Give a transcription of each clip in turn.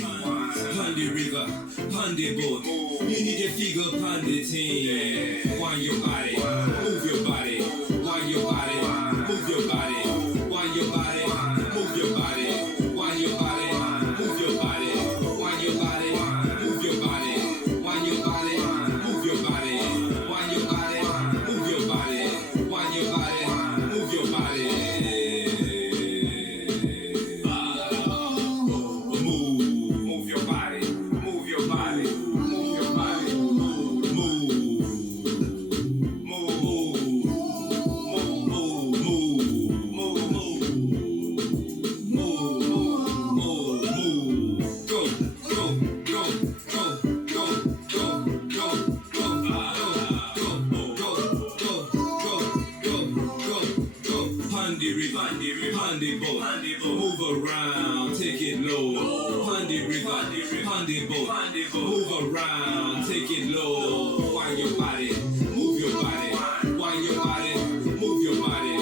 Pon the river, pon the boat. You need your figure, pon the team. Wind your body, move your body. Wind your body, move your body. Wind your body, move your body. Wind your body, move your body. Wind your body, move your body. Wind your body, move your body. Wind your body, move your body. Wind your body, move your body. Move your body, move your body, move your body, move around, take it low. Pon the river, pon the boat. Move around, take it low. Wind your body, move your body. Wind your body, move your body.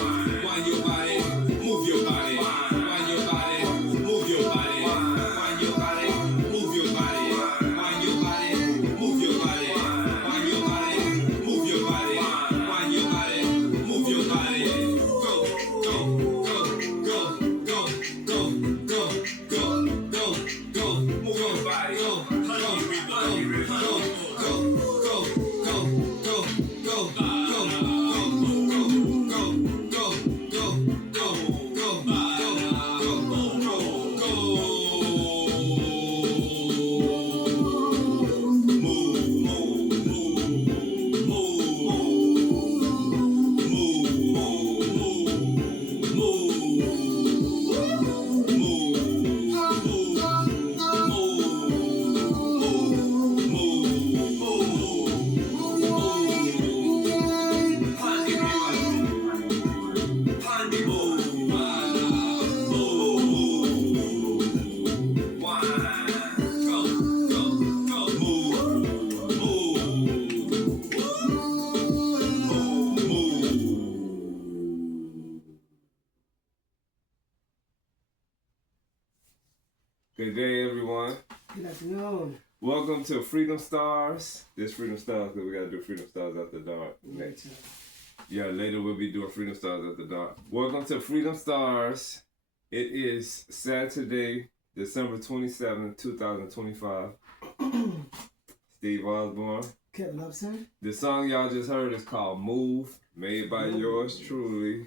Wind your body, move your body. Wind your body, move your body. Wind your body, move your body. Wind your body, move your body. Wind your body, move your body. Wind your body, move your body. Go, go, go, go, go, go, go, go, go, go, move your body. Go, go, go, Good day, everyone. Good afternoon. Welcome to Freedom Stars. This Freedom Stars, because we got to do Freedom Stars after dark next. Yeah, later we'll be doing Freedom Stars after dark. Welcome to Freedom Stars. It is Saturday, December 27th, 2025. Steve Osborne. Kevin Upson. The song y'all just heard is called Move, made by yours truly,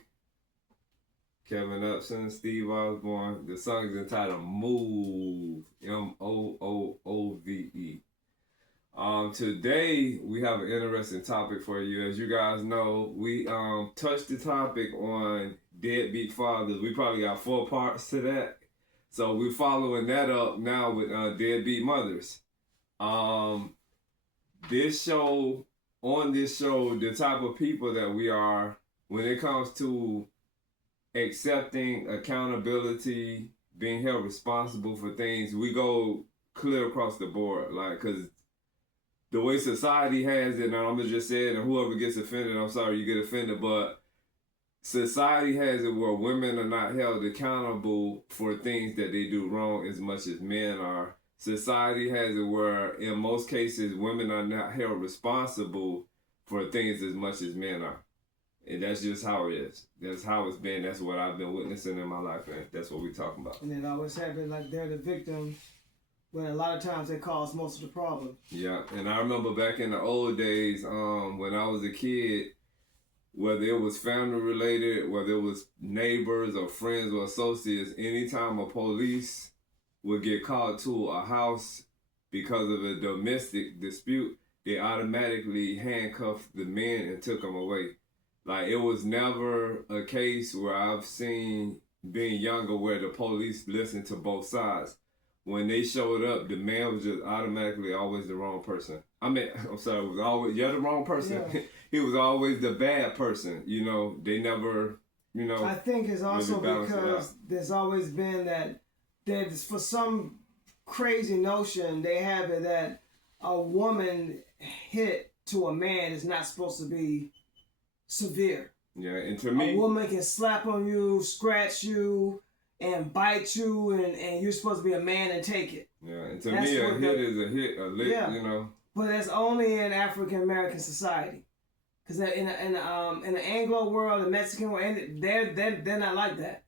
Kevin Upson, Steve Osborne. The song is entitled Move, M-O-O-O-V-E. Today we have an interesting topic for you. As you guys know, we touched the topic on deadbeat fathers. We probably got 4 parts to that. So we're following that up now with deadbeat mothers. On this show, the type of people that we are when it comes to accepting accountability, being held responsible for things, we go clear across the board. Like, because the way society has it, and I'm going to just say it, and whoever gets offended, I'm sorry you get offended, but society has it where women are not held accountable for things that they do wrong as much as men are. Society has it where, in most cases, women are not held responsible for things as much as men are. And that's just how it is. That's how it's been. That's what I've been witnessing in my life, and that's what we're talking about. And it always happens like they're the victim, when a lot of times they cause most of the problem. Yeah, and I remember back in the old days, when I was a kid, whether it was family related, whether it was neighbors or friends or associates, anytime a police would get called to a house because of a domestic dispute, they automatically handcuffed the men and took them away. Like, it was never a case where I've seen, being younger, where the police listened to both sides. When they showed up, the man was just automatically always the wrong person. I mean, I'm sorry, it was always, you're the wrong person. Yeah. He was always the bad person. You know, they never, you know. I think it's also really because there's always been that for some crazy notion, they have it that a woman hit to a man is not supposed to be severe. Yeah, and to me, a woman can slap on you, scratch you, and bite you, and you're supposed to be a man and take it. Yeah, and to me, a hit is a hit, a lick, you know. But that's only in African American society, because in the Anglo world, the Mexican world, they're not like that.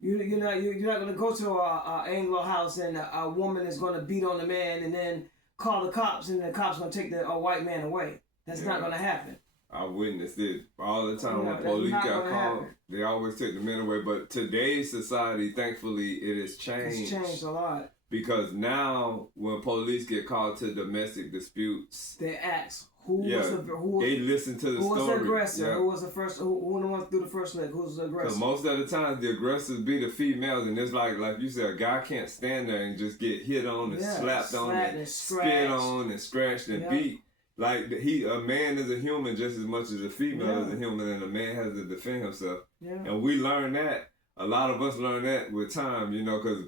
You're not gonna go to a Anglo house and a woman is gonna beat on the man and then call the cops and the cops gonna take a white man away. That's not gonna happen. I witnessed it all the time when police got called. They always take the men away. But today's society, thankfully, it has changed. It's changed a lot. Because now, when police get called to domestic disputes, they ask they listen to the story. Who was the aggressor? Who was the first? Who the one through the first leg? Who was the aggressor? Because most of the time, the aggressors be the females, and it's like you said, a guy can't stand there and just get hit on and slapped on and spit on and scratched and beat. Like a man is a human just as much as a female is a human, and a man has to defend himself. Yeah. And we learn that. A lot of us learn that with time, you know, because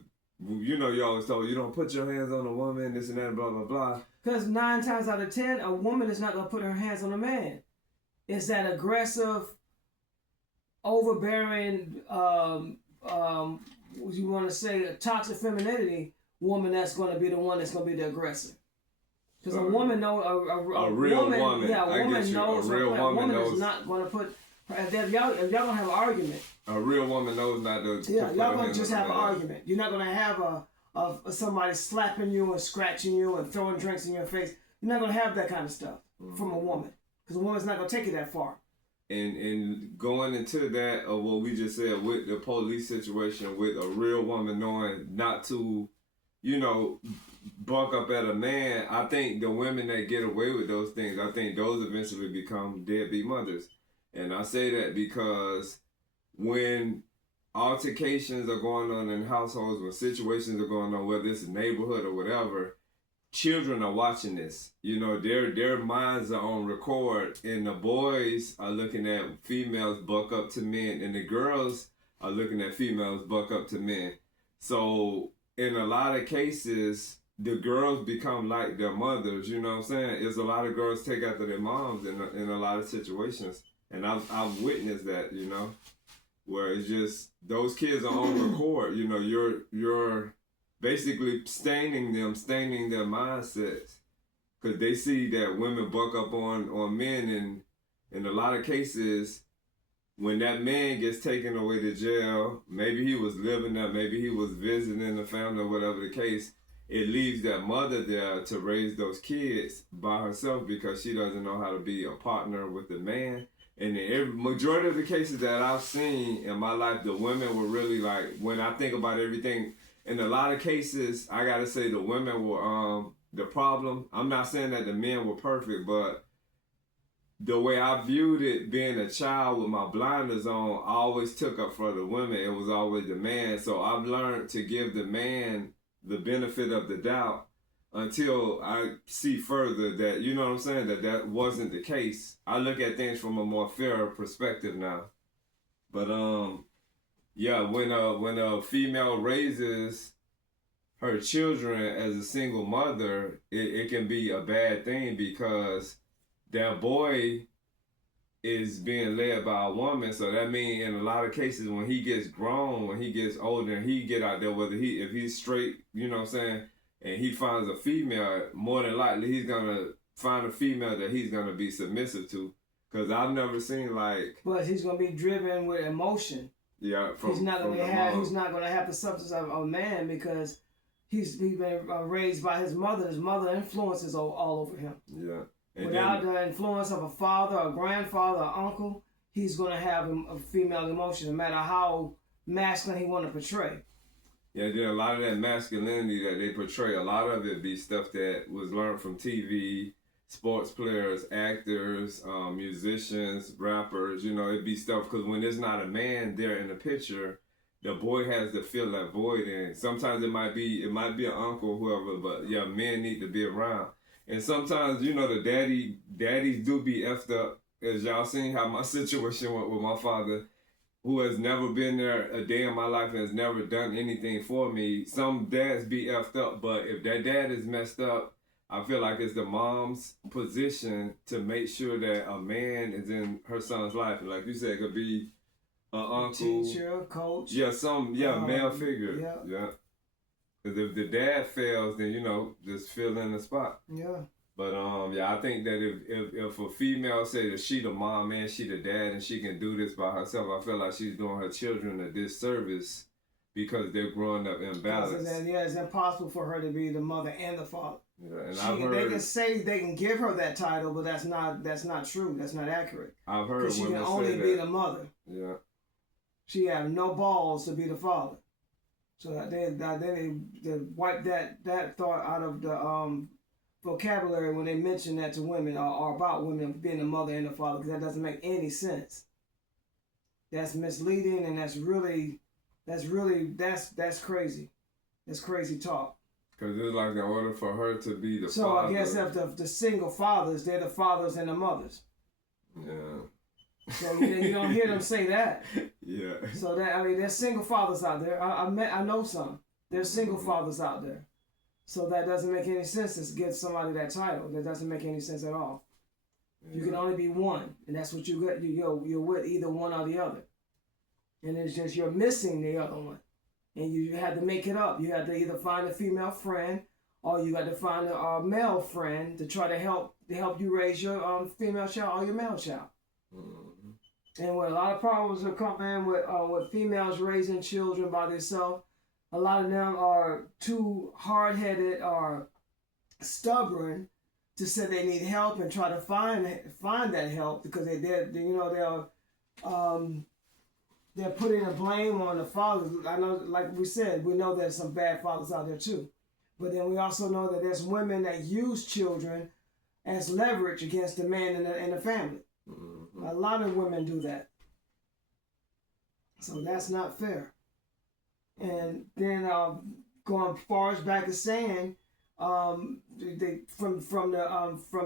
you always told you don't put your hands on a woman, this and that, blah blah blah. Because 9 times out of 10, a woman is not gonna put her hands on a man. It's that aggressive, overbearing, what you want to say, a toxic femininity woman that's gonna be the one that's gonna be the aggressor. Because a woman knows a real woman. Yeah, a woman knows. A woman is not going to put. If y'all gonna have an argument. A real woman knows not to. Yeah, y'all gonna just have an argument. You're not gonna have somebody slapping you and scratching you and throwing drinks in your face. You're not gonna have that kind of stuff from a woman, because a woman's not gonna take it that far. And going into that of what we just said with the police situation, with a real woman knowing not to, buck up at a man, I think the women that get away with those things, I think those eventually become deadbeat mothers. And I say that because when altercations are going on in households, when situations are going on, whether it's a neighborhood or whatever, children are watching this. Their minds are on record, and the boys are looking at females buck up to men, and the girls are looking at females buck up to men. So in a lot of cases, the girls become like their mothers, you know what I'm saying? There's a lot of girls take after their moms in a lot of situations. And I've witnessed that, where it's just those kids are on record. You're basically staining their mindsets, because they see that women buck up on men, and in a lot of cases, when that man gets taken away to jail, maybe he was living there, maybe he was visiting the family or whatever the case, it leaves that mother there to raise those kids by herself because she doesn't know how to be a partner with the man. And in majority of the cases that I've seen in my life, the women were really like, when I think about everything, in a lot of cases, I gotta say the women were the problem. I'm not saying that the men were perfect, but the way I viewed it, being a child with my blinders on, I always took up for the women. It was always the man. So I've learned to give the man the benefit of the doubt until I see further that, you know what I'm saying, that wasn't the case. I look at things from a more fair perspective now. But when a female raises her children as a single mother, it can be a bad thing, because that boy is being led by a woman. So that means in a lot of cases, when he gets grown, when he gets older, and he get out there, if he's straight, you know what I'm saying, and he finds a female, more than likely he's gonna find a female that he's gonna be submissive to. Cause I've never seen But he's gonna be driven with emotion. Yeah, he's not gonna have the substance of a man, because he's been raised by his mother. His mother influences all over him. Yeah. Without the influence of a father, a grandfather, or uncle, he's going to have a female emotion, no matter how masculine he want to portray. Yeah, then a lot of that masculinity that they portray, a lot of it be stuff that was learned from TV, sports players, actors, musicians, rappers. It'd be stuff, because when there's not a man there in the picture, the boy has to fill that void in. Sometimes it might be an uncle, whoever, but yeah, men need to be around. And sometimes, the daddies do be effed up, as y'all seen how my situation went with my father, who has never been there a day in my life and has never done anything for me. Some dads be effed up, but if that dad is messed up, I feel like it's the mom's position to make sure that a man is in her son's life. And like you said, it could be an uncle, teacher, coach. Yeah, male figure. Yeah. Because if the dad fails, then, you know, just fill in the spot. Yeah. But yeah, I think that if a female say that she the mom and she the dad and she can do this by herself, I feel like she's doing her children a disservice because they're growing up imbalanced. Yeah, it's impossible for her to be the mother and the father. Yeah, and I've heard, they can say they can give her that title, but that's not true. That's not accurate. I've heard women say that. She can only be the mother. Yeah. She have no balls to be the father. So they wipe that thought out of the vocabulary when they mention that to women or about women being the mother and the father, because that doesn't make any sense. That's misleading, and that's crazy. That's crazy talk. Because it's like in order for her to be the so father. I guess if the single fathers, they're the fathers and the mothers. Yeah. So you don't hear them say that. Yeah. So there's single fathers out there. I know some. There's single fathers out there. So that doesn't make any sense to give somebody that title. That doesn't make any sense at all. Yeah. You can only be one, and that's what you get. You're with either one or the other, and it's just you're missing the other one, and you had to make it up. You had to either find a female friend, or you got to find a male friend to try to help you raise your female child or your male child. Mm-hmm. And what a lot of problems are coming with females raising children by themselves. A lot of them are too hard-headed or stubborn to say they need help and try to find that help because they're putting the blame on the fathers. I know, like we said, we know there's some bad fathers out there too, but then we also know that there's women that use children as leverage against the man in the family. Mm-hmm. A lot of women do that, so that's not fair. And then going far as back as saying, from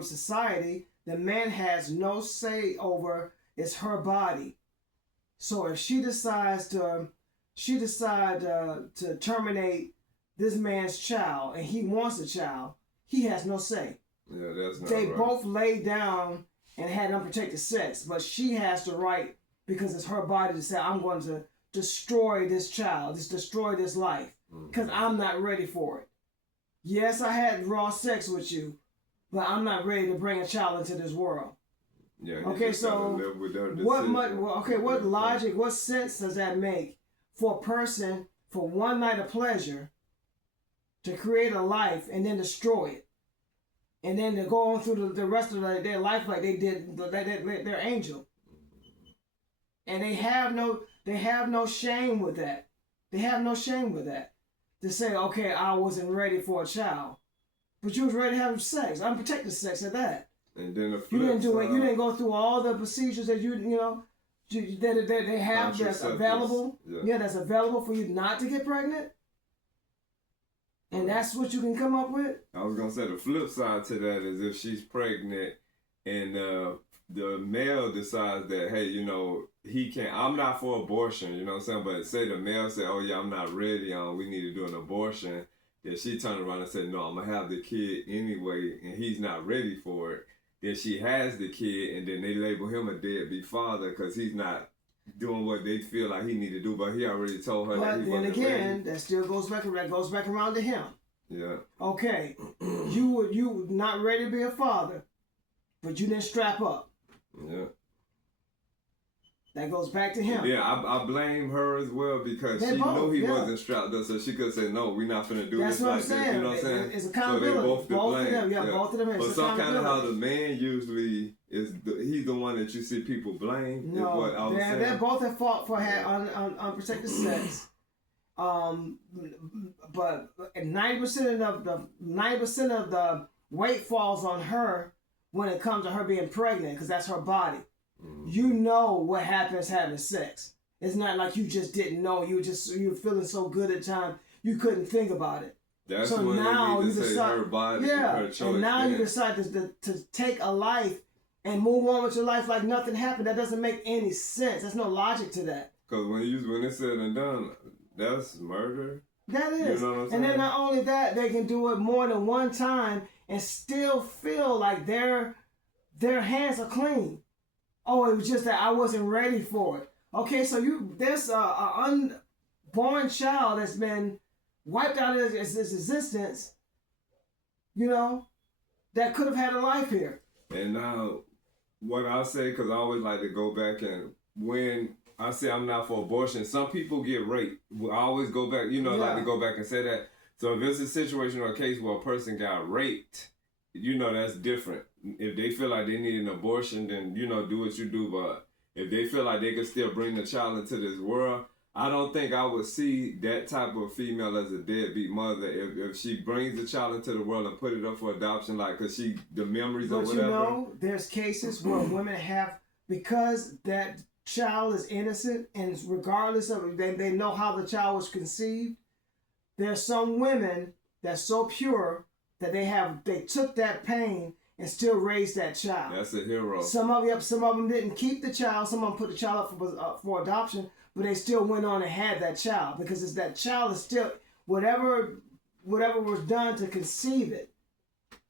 society, the man has no say over it's her body. So if she decides to terminate this man's child and he wants a child, he has no say. Yeah, that's not They right. both laid down and had unprotected sex, but she has the right, because it's her body, to say, I'm going to destroy this child, destroy this life, because I'm not ready for it. Yes, I had raw sex with you, but I'm not ready to bring a child into this world. Yeah. Okay, so what logic, what sense does that make for a person, for one night of pleasure, to create a life and then destroy it, and then to go on through the rest of their life like they did their angel, and they have no shame with that. They have no shame with that. To say, okay, I wasn't ready for a child, but you was ready to have sex, unprotected sex at that. And then you didn't do it. You didn't go through all the procedures that that they have that's available. Yeah, that's available for you not to get pregnant. And that's what you can come up with. I was gonna say the flip side to that is if she's pregnant and the male decides that, hey, he can't, I'm not for abortion, you know what I'm saying? But say the male say, oh yeah, I'm not ready, we need to do an abortion. Then she turned around and said, no, I'm gonna have the kid anyway, and he's not ready for it. Then she has the kid, and then they label him a deadbeat father because he's not doing what they feel like he need to do, but he already told her that he wasn't ready. That still goes back around to him. Yeah. Okay, you not ready to be a father, but you didn't strap up. Yeah. That goes back to him. Yeah, I blame her as well because she knew he wasn't strapped up, so she could say, no, we're not finna do this like this. You know what I'm saying? It's accountability. So they both to blame. Both of them. But some kind of how the man usually is, he's the one that you see people blame. No, is what I was saying. They're both at fault for having unprotected sex. But 90% of the weight falls on her when it comes to her being pregnant, because that's her body. Mm-hmm. You know what happens having sex. It's not like you just didn't know. You were feeling so good at the time you couldn't think about it. That's so when now you decide her body, her choice. And now you decide to take a life and move on with your life like nothing happened. That doesn't make any sense. There's no logic to that. Because when it's said and done, that's murder. That is. You know what I'm saying? And then not only that, they can do it more than one time and still feel like their hands are clean. Oh, it was just that I wasn't ready for it. Okay, so there's a unborn child that's been wiped out his existence, you know, that could have had a life here. And now, what I'll say, because I always like to go back, and when I say I'm not for abortion, some people get raped. I always go back, like to go back and say that. So if it's a situation or a case where a person got raped, that's different. If they feel like they need an abortion, then, do what you do. But if they feel like they can still bring the child into this world, I don't think I would see that type of female as a deadbeat mother if she brings the child into the world and put it up for adoption, like, because the memories or whatever. There's cases where women have, because that child is innocent, and regardless of it, they know how the child was conceived. There's some women that's so pure that they took that pain and still raised that child. That's a hero. Some of them didn't keep the child. Some of them put the child up for adoption, but they still went on and had that child, because that child is still whatever was done to conceive it.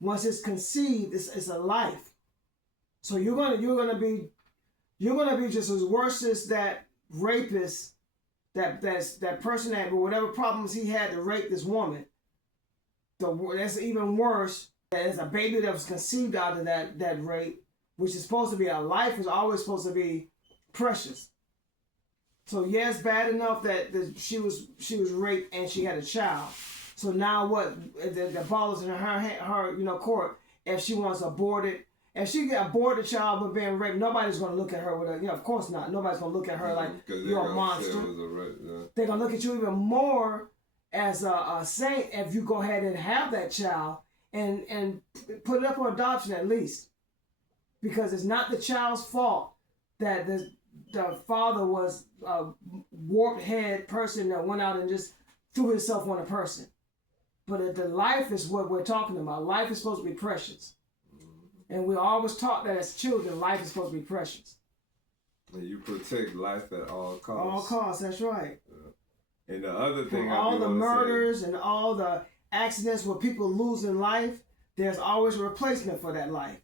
Once it's conceived, it's a life. So you're gonna be just as worse as that rapist, that person that, whatever problems he had to rape this woman. That's even worse. There's a baby that was conceived out of that rape, which is supposed to be a life, is always supposed to be precious. So yeah, it's bad enough that she was raped and she had a child. So now what? The ball is in her court. If she wants to abort it, if she can abort the child but being raped, nobody's going to look at her with a, of course not. Nobody's going to look at her like you're a monster. They're going to look at you even more as a saint if you go ahead and have that child and put it up for adoption at least. Because it's not the child's fault that the father was a warped head person that went out and just threw himself on a person. But the life is what we're talking about. Life is supposed to be precious. And we're always taught that as children, life is supposed to be precious. And you protect life at all costs. All costs, that's right. And the other thing, all the murders and all the accidents where people losing life, there's always a replacement for that life.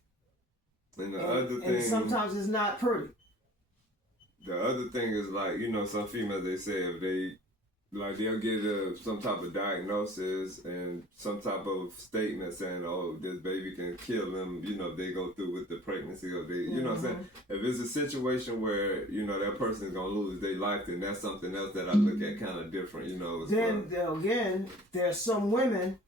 And the other thing, and sometimes it's not pretty. The other thing is, like, some females, they say if they'll get some type of diagnosis and some type of statement saying, oh, this baby can kill them, if they go through with the pregnancy, or they, what I'm saying? If it's a situation where, that person's going to lose their life, then that's something else that I look at kind of different, Then again, there's some women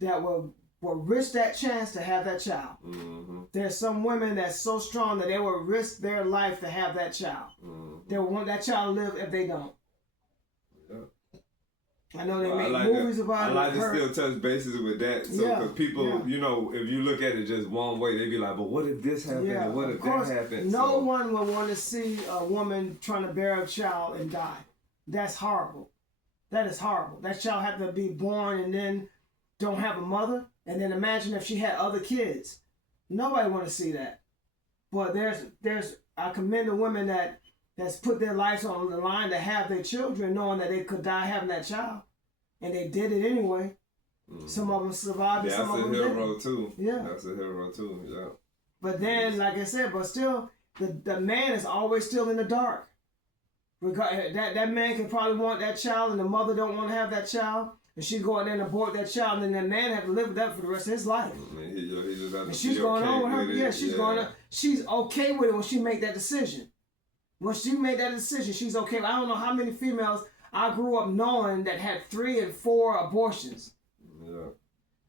that will risk that chance to have that child. Mm-hmm. There's some women that's so strong that they will risk their life to have that child. Mm-hmm. They will want that child to live if they don't. I know they make movies about it. I like to still touch bases with that. So, because people, if you look at it just one way, they be like, but what if this happened? Yeah, and what if that happened? No one will want to see a woman trying to bear a child and die. That's horrible. That is horrible. That child had to be born and then don't have a mother. And then imagine if she had other kids. Nobody want to see that. But I commend the women that's put their lives on the line to have their children, knowing that they could die having that child. And they did it anyway. Mm-hmm. Some of them survived, and some of them didn't. That's a hero too. Yeah. That's a hero too, yeah. But then, like I said, but still, the man is always still in the dark. That man can probably want that child, and the mother don't want to have that child. And she go out there and abort that child, and then that man have to live with that for the rest of his life. He just and she's going on with her. Yeah, she's going on. She's okay with it when she make that decision. When she made that decision, she's okay. I don't know how many females I grew up knowing that had 3 and 4 abortions. Yeah.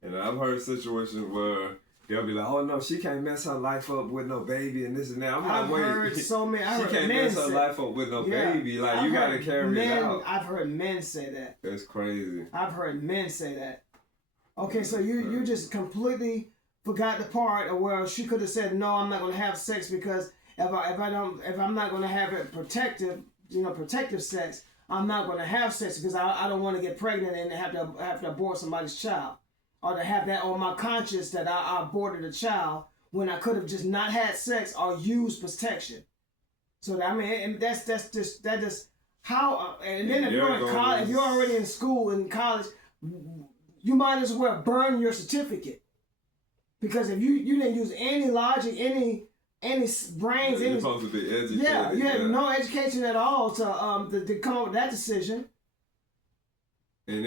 And I've heard situations where they'll be like, oh no, she can't mess her life up with no baby and this and that. I'm like, wait. Heard so many. She can't mess her life up with no baby. Like, you got to carry it out. I've heard men say that. That's crazy. I've heard men say that. Okay, so you just completely forgot the part of where she could have said, no, I'm not going to have sex because if I'm not going to have it protective sex, I'm not going to have sex because I don't want to get pregnant and have to abort somebody's child, or to have that on my conscience that I aborted a child when I could have just not had sex or used protection. So that's just how. And then if you're in college, if you're already in school in college, you might as well burn your certificate, because if you didn't use any logic, any brains. You're supposed to be educated. Yeah, you had no education at all to come up with that decision. And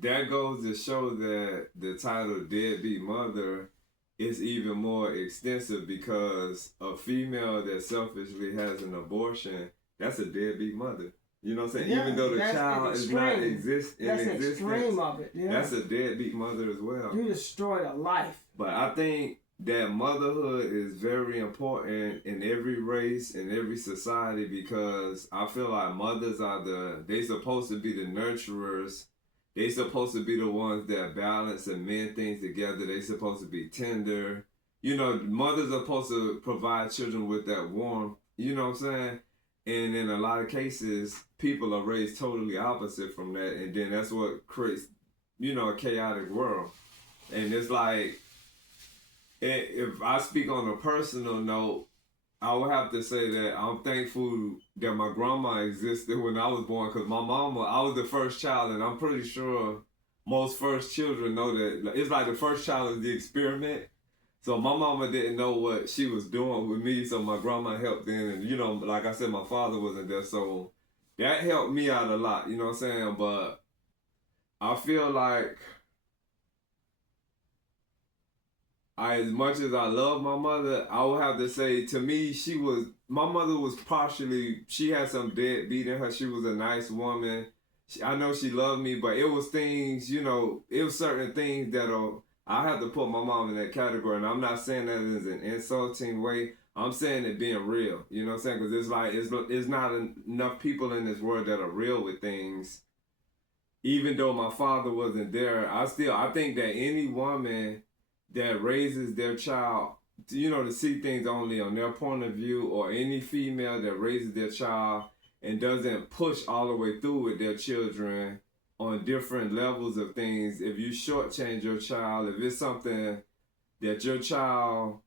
that goes to show that the title Deadbeat Mother is even more extensive, because a female that selfishly has an abortion, that's a deadbeat mother. You know what I'm saying? Even though the child is not in existence, extreme of it. Yeah. That's a deadbeat mother as well. You destroyed a life. But I think that motherhood is very important in every race, in every society, because I feel like mothers they supposed to be the nurturers. They supposed to be the ones that balance and mend things together. They supposed to be tender. You know, mothers are supposed to provide children with that warmth. You know what I'm saying? And in a lot of cases, people are raised totally opposite from that. And then that's what creates, you know, a chaotic world. And it's like, if I speak on a personal note, I would have to say that I'm thankful that my grandma existed when I was born, because my mama, I was the first child, and I'm pretty sure most first children know that. It's like the first child is the experiment. So my mama didn't know what she was doing with me, so my grandma helped in. And, you know, like I said, my father wasn't there, so that helped me out a lot, you know what I'm saying? But I feel like as much as I love my mother, I would have to say, to me, my mother was partially, she had some deadbeat in her. She was a nice woman. I know she loved me, but it was things, you know, it was certain things that I have to put my mom in that category. And I'm not saying that as an insulting way. I'm saying it being real, you know what I'm saying? Because it's like, it's not enough people in this world that are real with things. Even though my father wasn't there, I think that any woman that raises their child, you know, to see things only on their point of view, or any female that raises their child and doesn't push all the way through with their children on different levels of things, if you shortchange your child, if it's something that your child,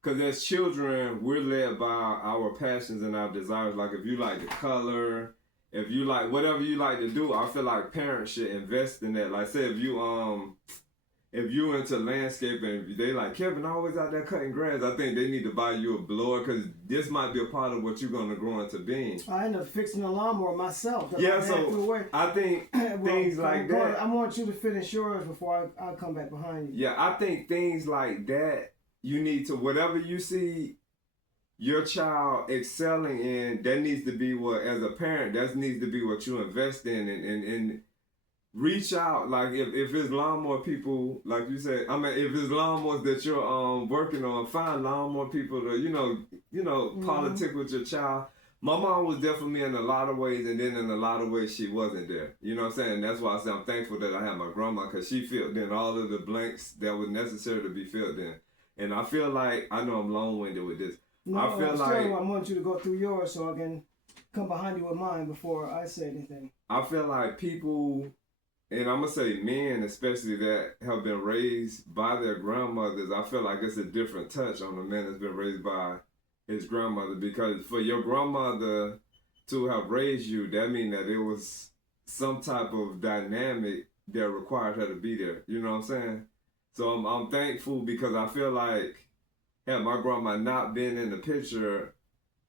because as children, we're led by our passions and our desires. Like if you like to color, if you like whatever you like to do, I feel like parents should invest in that. Like say if you into landscaping, they like, Kevin always out there cutting grass, I think they need to buy you a blower, because this might be a part of what you're going to grow into being. I end up fixing the lawnmower myself. Yeah, so I think things like that. I want you to finish yours before I come back behind you. Yeah, I think things like that, you need to, whatever you see your child excelling in, that needs to be what, as a parent, that needs to be what you invest in, and reach out. Like if it's lawnmower people, like you said, I mean, if it's lawnmowers that you're working on, find lawnmower people to, you know, politic with your child. My mom was there for me in a lot of ways, and then in a lot of ways she wasn't there. You know what I'm saying? That's why I say I'm thankful that I had my grandma, because she filled in all of the blanks that were necessary to be filled in. And I feel like, I know I'm long-winded with this. No, I want you to go through yours so I can come behind you with mine before I say anything. I feel like people, and I'm going to say men especially, that have been raised by their grandmothers, I feel like it's a different touch on a man that's been raised by his grandmother. Because for your grandmother to have raised you, that means that it was some type of dynamic that required her to be there. You know what I'm saying? So I'm thankful, because I feel like had my grandma not been in the picture,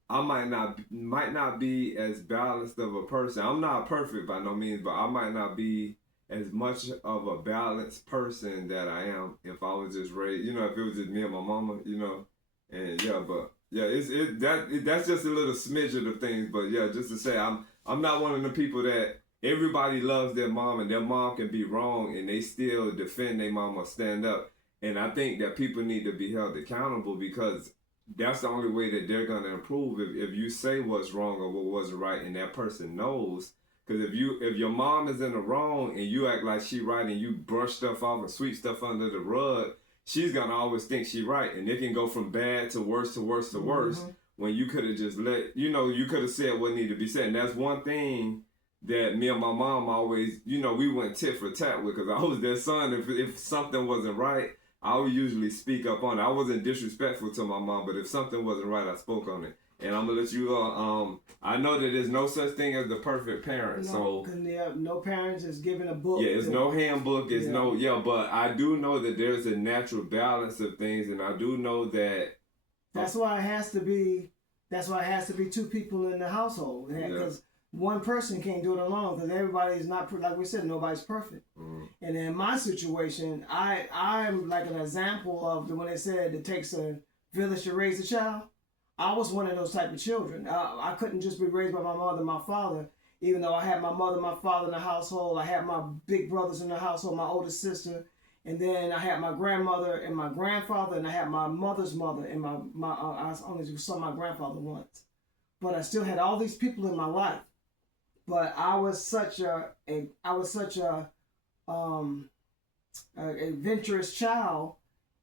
I might not be as balanced of a person. I'm not perfect by no means, but I might not be as much of a balanced person that I am if I was just raised, you know, if it was just me and my mama, you know. And yeah, but yeah, that's just a little smidge of the things. But yeah, just to say, I'm not one of the people that everybody loves their mom, and their mom can be wrong and they still defend their mom or stand up. And I think that people need to be held accountable, because that's the only way that they're going to improve, if you say what's wrong or what wasn't right and that person knows. Because if your mom is in the wrong and you act like she right and you brush stuff off and sweep stuff under the rug, she's going to always think she right. And it can go from bad to worse to worse to worse, when you could have just you could have said what needed to be said. And that's one thing that me and my mom always, we went tit for tat with, because I was their son. If something wasn't right, I would usually speak up on it. I wasn't disrespectful to my mom, but if something wasn't right, I spoke on it. And I'm gonna let you I know that there's no such thing as the perfect parent. No, so no parents is given a book. Yeah, it's no handbook. It's but I do know that there's a natural balance of things, and I do know that. That's why it has to be. That's why it has to be two people in the household. Because one person can't do it alone because everybody is not, like we said, nobody's perfect. And in my situation, I'm like an example of when they said it takes a village to raise a child. I was one of those type of children. I couldn't just be raised by my mother and my father, even though I had my mother and my father in the household. I had my big brothers in the household, my older sister, and then I had my grandmother and my grandfather, and I had my mother's mother and I only saw my grandfather once. But I still had all these people in my life. But I was such a adventurous child,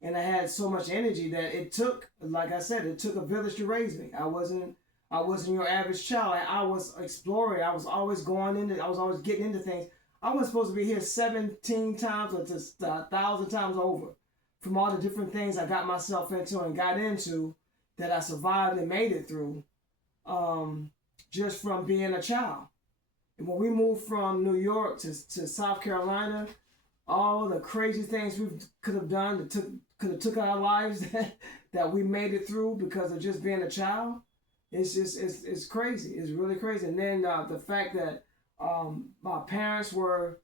and I had so much energy that it took, like I said, it took a village to raise me. I wasn't your average child. I was exploring. I was always getting into things. I wasn't supposed to be here 17 times or just 1,000 times over from all the different things I got myself into and got into that I survived and made it through just from being a child. And when we moved from New York to South Carolina, all the crazy things we could have done that could have took our lives that we made it through because of just being a child, it's crazy. It's really crazy. And then the fact that my parents were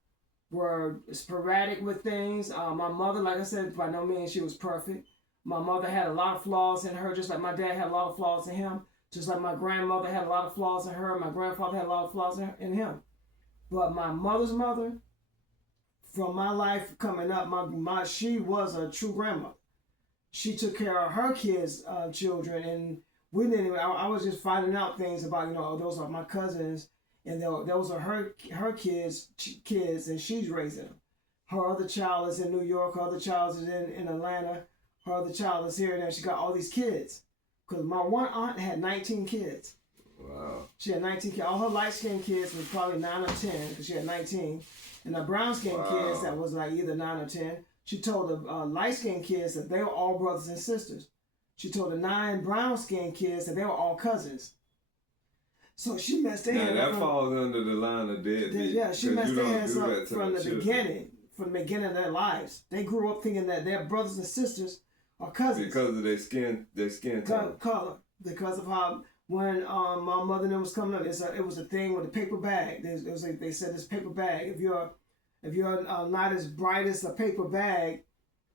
sporadic with things. My mother, like I said, by no means she was perfect. My mother had a lot of flaws in her, just like my dad had a lot of flaws in him. Just like my grandmother had a lot of flaws in her, my grandfather had a lot of flaws in him. But my mother's mother, from my life coming up, she was a true grandmother. She took care of her kids' children, and we didn't even, I was just finding out things about, those are my cousins, and those are her kids, and she's raising them. Her other child is in New York, her other child is in Atlanta, her other child is here, and then she got all these kids. Because my one aunt had 19 kids. Wow. She had 19 kids. All her light-skinned kids was probably 9 or 10, because she had 19. And the brown-skinned kids that was like either 9 or 10, she told the light-skinned kids that they were all brothers and sisters. She told the 9 brown-skinned kids that they were all cousins. So she messed their head up. That falls under the line of deadbeat. Yeah, she messed their heads up from the beginning of their lives. They grew up thinking that their brothers and sisters are cousins. Because of their skin color. Because of how, when my mother and them was coming up, it was a thing with a paper bag. They said this paper bag. If you're not as bright as a paper bag,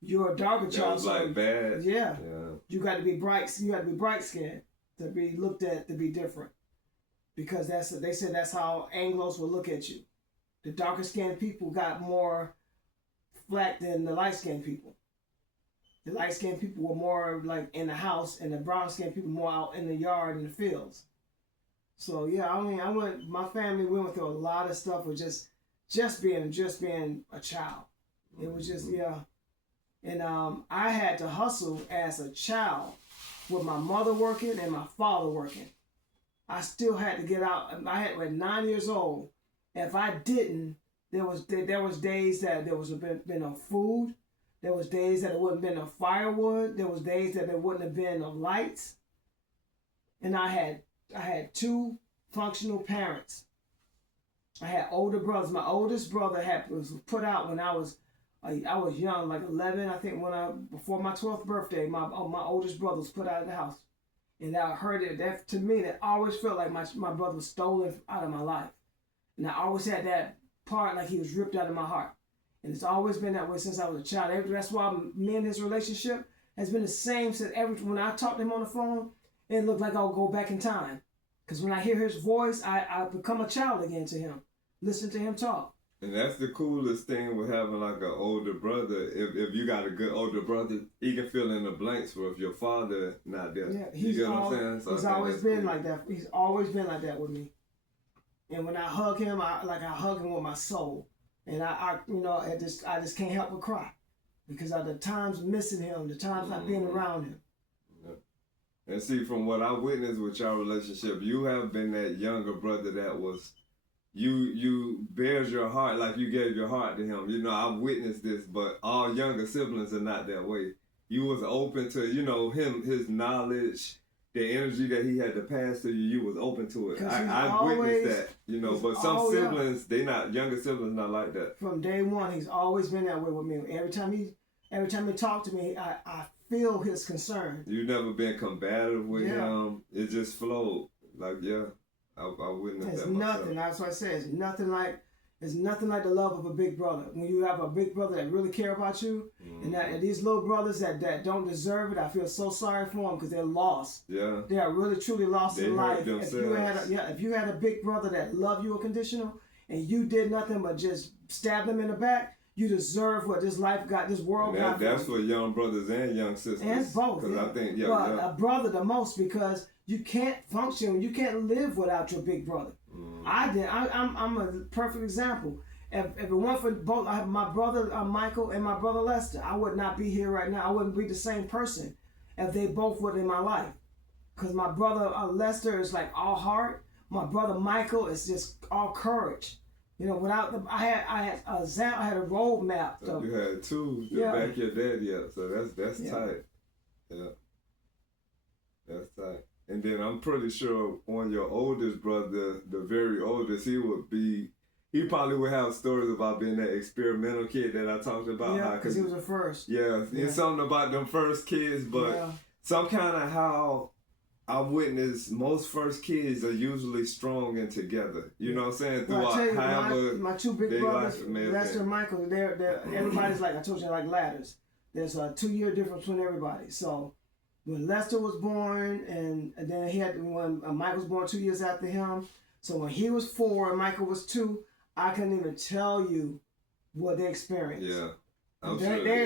you're a darker child. That was like bad. Yeah. You got to be bright. You got to be bright skinned to be looked at to be different. Because they said that's how Anglos will look at you. The darker skinned people got more flack than the light skinned people. The light-skinned people were more like in the house, and the brown-skinned people more out in the yard and the fields. So yeah, my family went through a lot of stuff with just being a child. It was just, yeah. And I had to hustle as a child with my mother working and my father working. I still had to get out. At 9 years old, if I didn't, there was days that there was been no food. There was days that there wouldn't have been no firewood. There was days that there wouldn't have been no lights. And I had 2 functional parents. I had older brothers. My oldest brother was put out when I was young, like 11. I think before my 12th birthday, my oldest brother was put out of the house. And I heard it. That to me, that always felt like my brother was stolen out of my life. And I always had that part like he was ripped out of my heart. And it's always been that way since I was a child. That's why me and his relationship has been the same since when I talk to him on the phone, it looked like I'll go back in time. Because when I hear his voice, I become a child again to him. Listen to him talk. And that's the coolest thing with having like an older brother. If you got a good older brother, he can fill in the blanks for if your father not there. Yeah, you get what I'm saying? So he's always been like that. He's always been like that with me. And when I hug him, I hug him with my soul. And I just can't help but cry because of the times missing him, the times not being around him. Yeah. And see, from what I witnessed with your relationship, you have been that younger brother that was, you bears your heart like you gave your heart to him. I've witnessed this, but all younger siblings are not that way. You was open to, him, his knowledge, the energy that he had to pass to you, you was open to it. I witnessed that, but some siblings, younger siblings not like that. From day one, he's always been that way with me. Every time he talked to me, I feel his concern. You never been combative with him. It just flowed. Like, yeah. I witnessed It's that nothing. myself. That's what I said. It's nothing like the love of a big brother. When you have a big brother that really care about you, and these little brothers that don't deserve it, I feel so sorry for them because they're lost. Yeah. They are really truly lost in life. If you had a big brother that loved you unconditional, and you did nothing but just stab them in the back, you deserve what this world got. That's for young brothers and young sisters. And both. Because I think, a brother the most, because you can't function, you can't live without your big brother. I'm a perfect example. If it weren't for both, I have my brother Michael and my brother Lester, I would not be here right now. I wouldn't be the same person if they both were in my life. Because my brother Lester is like all heart. My brother Michael is just all courage. You know, I had a roadmap. So you had two to back your daddy up. So that's tight. Yeah, that's tight. And then I'm pretty sure on your oldest brother, the very oldest, he probably would have stories about being that experimental kid that I talked about. Yeah, because he was the first. Yeah, it's something about them first kids, but some kind of how I witnessed most first kids are usually strong and together. You know what I'm saying? Throughout my two big brothers, Lester and Michael, they're everybody's like, I told you, like ladders. There's a 2-year difference between everybody. So when Lester was born, and then when Mike was born 2 years after him. So when he was 4 and Michael was 2, I couldn't even tell you what they experienced. Yeah, they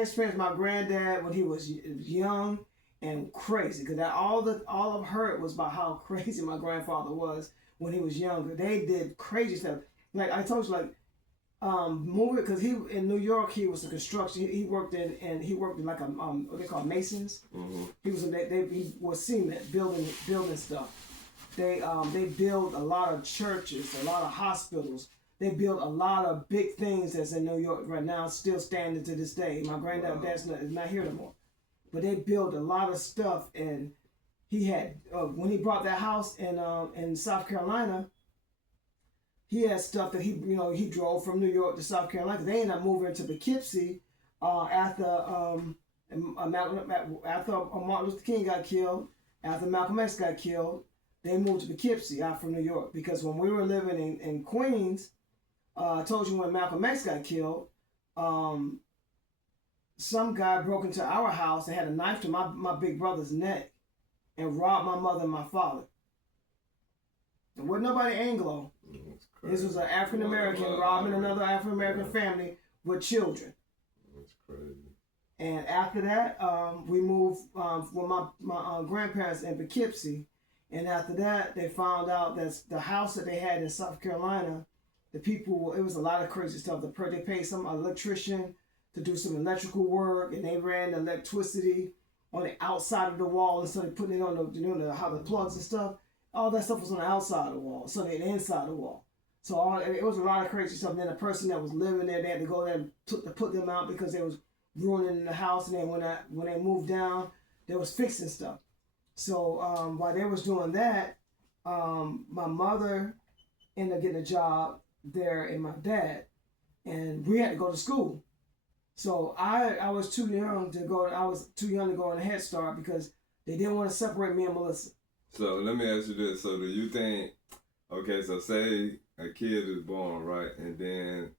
experienced my granddad when he was young and crazy, because all I've heard was about how crazy my grandfather was when he was younger. They did crazy stuff. Like I told you, like moving, because he in New York, he was a construction. He worked in like a what they call masons. He was cement building stuff. They build a lot of churches, a lot of hospitals. They built a lot of big things that's in New York right now, still standing to this day. My granddad's is not here no more. But they built a lot of stuff, and he had when he bought that house in South Carolina, he had stuff that he drove from New York to South Carolina. They ended up moving to Poughkeepsie after Martin Luther King got killed, after Malcolm X got killed. They moved to Poughkeepsie out from New York, because when we were living in Queens, I told you when Malcolm X got killed, some guy broke into our house and had a knife to my big brother's neck and robbed my mother and my father. There wasn't nobody Anglo. This was an African American robbing another African American family with children. That's crazy. And after that, we moved with my grandparents in Poughkeepsie. And after that, they found out that the house that they had in South Carolina, the people, it was a lot of crazy stuff. They paid some electrician to do some electrical work, and they ran the electricity on the outside of the wall instead of putting it on how the plugs and stuff. All that stuff was on the outside of the wall, so the inside of the wall. So it was a lot of crazy stuff. And then the person that was living there, they had to go there and put them out because they was ruining the house. And then when they moved down, they was fixing stuff. So while they was doing that, my mother ended up getting a job there, and my dad, and we had to go to school. So I was too young to go. I was too young to go on a Head Start because they didn't want to separate me and Melissa. So let me ask you this: so do you think? Okay, so say a kid is born, right, and then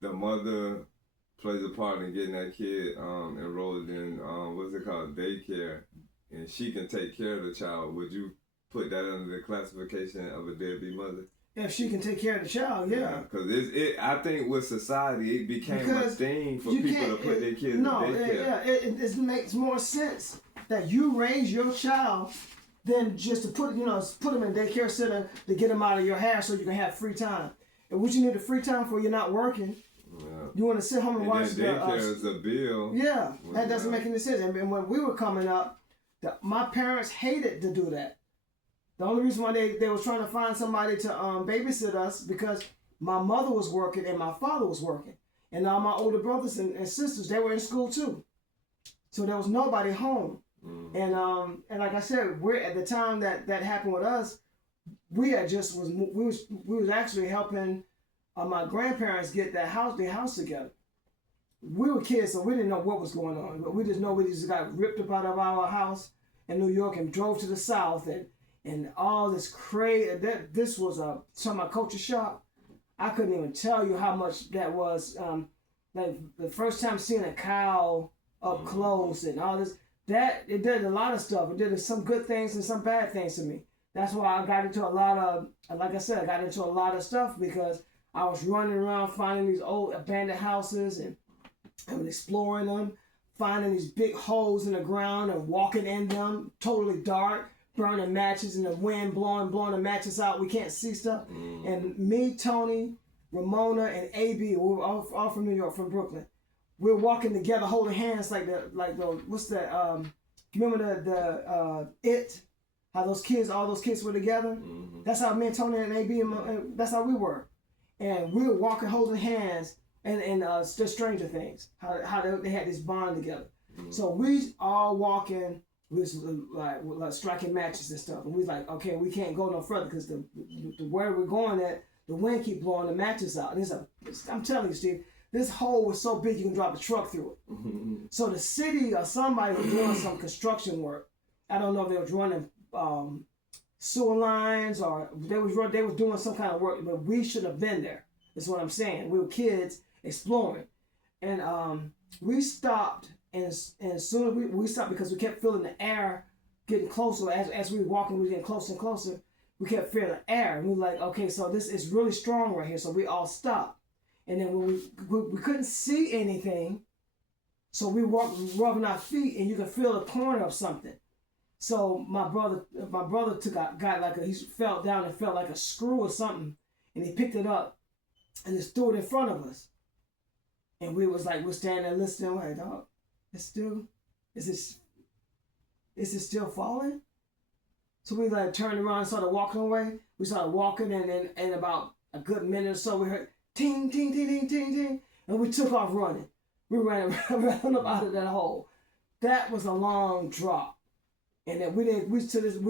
the mother plays a part in getting that kid enrolled in what's it called, daycare, and she can take care of the child. Would you put that under the classification of a deadbeat mother? If she can take care of the child, yeah. Because I think with society, it became a thing for people to put their kids in daycare. It makes more sense that you raise your child than just to put them in a daycare center to get them out of your house so you can have free time. And what you need the free time for, you're not working. Yeah. You want to sit home and watch the daycare is a bill. Yeah, that doesn't make any sense. And when we were coming up, my parents hated to do that. The only reason why they were trying to find somebody to babysit us because my mother was working and my father was working. And all my older brothers and sisters, they were in school too. So there was nobody home. Mm. And like I said, we're at the time that happened with us, we was actually helping my grandparents get their house together. We were kids, so we didn't know what was going on. But we just know we just got ripped up out of our house in New York and drove to the South and and all this crazy. This was my culture shock. I couldn't even tell you how much that was. Like the first time seeing a cow up close and all this, that it did a lot of stuff. It did some good things and some bad things to me. That's why I got into a lot of, like I said, I got into a lot of stuff because I was running around finding these old abandoned houses and exploring them, finding these big holes in the ground and walking in them, totally dark, burning matches in the wind, blowing the matches out. We can't see stuff. And me, Tony, Ramona, and AB, we were all from New York, from Brooklyn. We were walking together, holding hands like the what's that? Remember the It? How all those kids were together? That's how me and Tony and AB, that's how we were. And we were walking, holding hands, and just Stranger Things, how they had this bond together. So we all walking, we was like striking matches and stuff. And we was like, okay, we can't go no further because the where we're going at, the wind keep blowing the matches out. And I'm telling you, Steve, this hole was so big you can drive a truck through it. So the city or somebody was doing some construction work. I don't know if they was running sewer lines or they was doing some kind of work, but we should have been there. That's what I'm saying. We were kids exploring, and we stopped. And as soon as we stopped because we kept feeling the air getting closer as we were walking, we were getting closer and closer. We kept feeling the air, and we were like, okay, so this is really strong right here. So we all stopped. And then when we couldn't see anything, so we walked rubbing our feet, and you could feel the corner of something. So my brother he fell down and felt like a screw or something, and he picked it up, and just threw it in front of us. And we was like, we're standing there listening, we're like, dog, is it still falling? So we like turned around and started walking away. We started walking, and then in about a good minute or so, we heard ting, ting, ting, ting, ting, ting, and we took off running. We ran up out of that hole. That was a long drop, and then we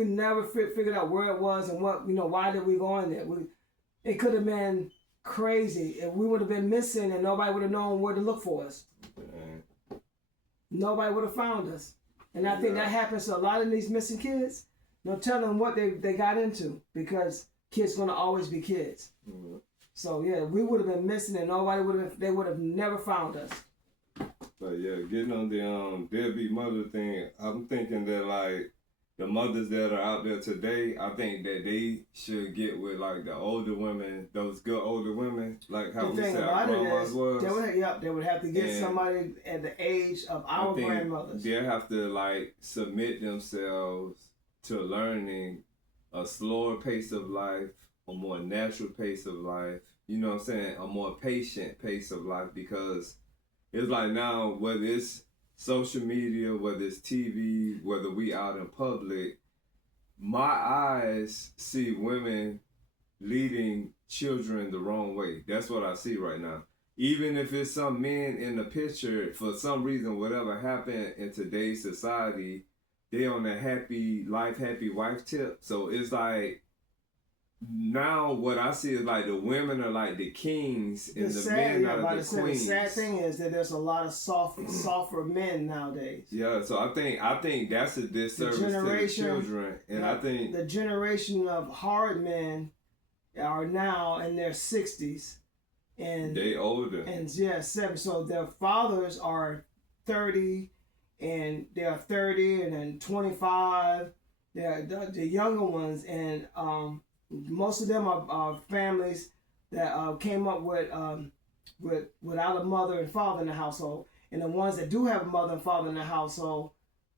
never figured out where it was and why did we go in there. It could have been crazy, and we would have been missing, and nobody would have known where to look for us. Nobody would have found us, and I think that happens to a lot of these missing kids. Don't tell them what they got into, because kids gonna always be kids. So yeah, we would have been missing, and they would have never found us. But yeah, getting on the deadbeat mother thing, I'm thinking that like the mothers that are out there today, I think that they should get with like the older women, those good older women, like how we said our grandmas was. They would have to get somebody at the age of our grandmothers. They'll have to like submit themselves to learning a slower pace of life, a more natural pace of life, you know what I'm saying, a more patient pace of life, because it's like now, whether it's social media, whether it's TV, whether we out in public, my eyes see women leading children the wrong way. That's what I see right now. Even if it's some men in the picture, for some reason, whatever happened in today's society, they on a happy life, happy wife tip. So it's like, now what I see is like the women are like the kings and the men are the queens. The sad thing is that there's a lot of softer men nowadays. Yeah, so I think that's a disservice to the children, and I think the generation of hard men are now in their 60s, and they older. And 7. So their fathers are 30, and they're 30, and then 25. They're the younger ones, and most of them are families that came up without a mother and father in the household. And the ones that do have a mother and father in the household,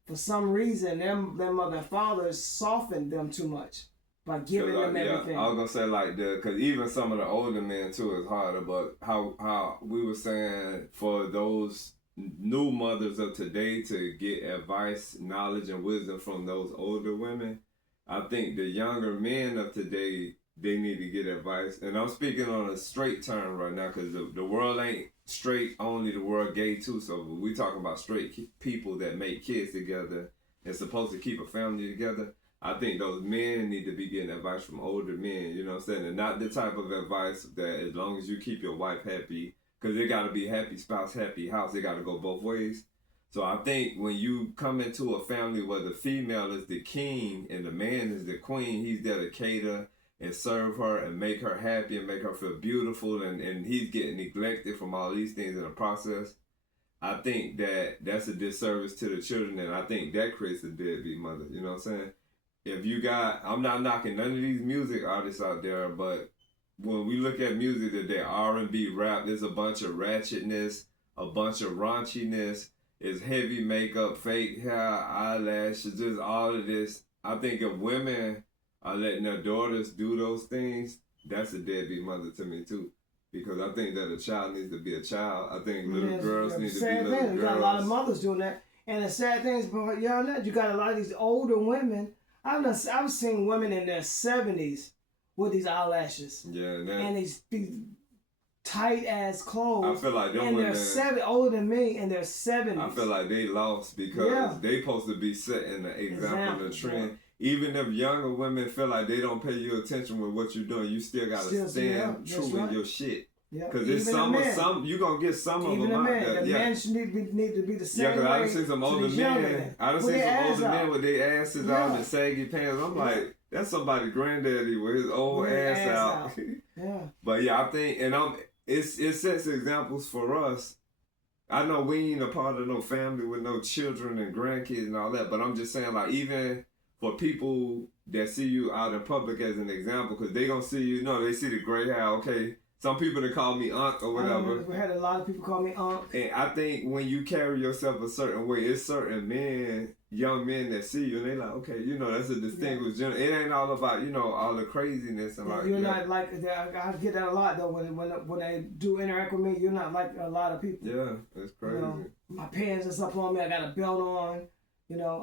for some reason, their mother and father softened them too much by giving them everything. I was gonna say like because even some of the older men too is harder. But how we were saying, for those new mothers of today to get advice, knowledge, and wisdom from those older women, I think the younger men of today, they need to get advice. And I'm speaking on a straight term right now, because the world ain't straight, only the world gay too. So we talking about straight people that make kids together and supposed to keep a family together. I think those men need to be getting advice from older men, you know what I'm saying? And not the type of advice that as long as you keep your wife happy, because it got to be happy spouse, happy house. It got to go both ways. So I think when you come into a family where the female is the king and the man is the queen, he's there to cater and serve her and make her happy and make her feel beautiful, and he's getting neglected from all these things in the process. I think that that's a disservice to the children, and I think that creates a deadbeat mother. You know what I'm saying? If you got, I'm not knocking none of these music artists out there, but when we look at music today, R&B, rap, there's a bunch of ratchetness, a bunch of raunchiness, it's heavy makeup, fake hair, eyelashes, just all of this. I think if women are letting their daughters do those things, that's a deadbeat mother to me too. Because I think that a child needs to be a child. I think little girls need to be little girls. You got a lot of mothers doing that. And the sad thing is, beyond that, you got a lot of these older women. I've seen women in their 70s with these eyelashes. Yeah, and these tight ass clothes. I feel like them and women, they're older than me in their 70s. I feel like they lost because they supposed to be setting the example, the trend. Yeah. Even if younger women feel like they don't pay you attention with what you're doing, you still gotta stand true in your shit. Yeah, because there's some you gonna get some of them out there. The men should need to be the same. Yeah, because I done seen some older men. I done seen some older men with their asses out and saggy pants. I'm like, that's somebody's granddaddy with his old ass out. Yeah. But yeah, I think, and it sets examples for us. I know we ain't a part of no family with no children and grandkids and all that, but I'm just saying, like, even for people that see you out in public as an example, because they gonna see you, they see the gray hair, okay. Some people that call me Unc or whatever. We had a lot of people call me Unc. And I think when you carry yourself a certain way, it's certain men, young men that see you and they like, okay, that's a distinguished gender. It ain't all about, all the craziness and You're not like, I get that a lot though when they do interact with me. You're not like a lot of people. Yeah, it's crazy. My pants is up on me. I got a belt on.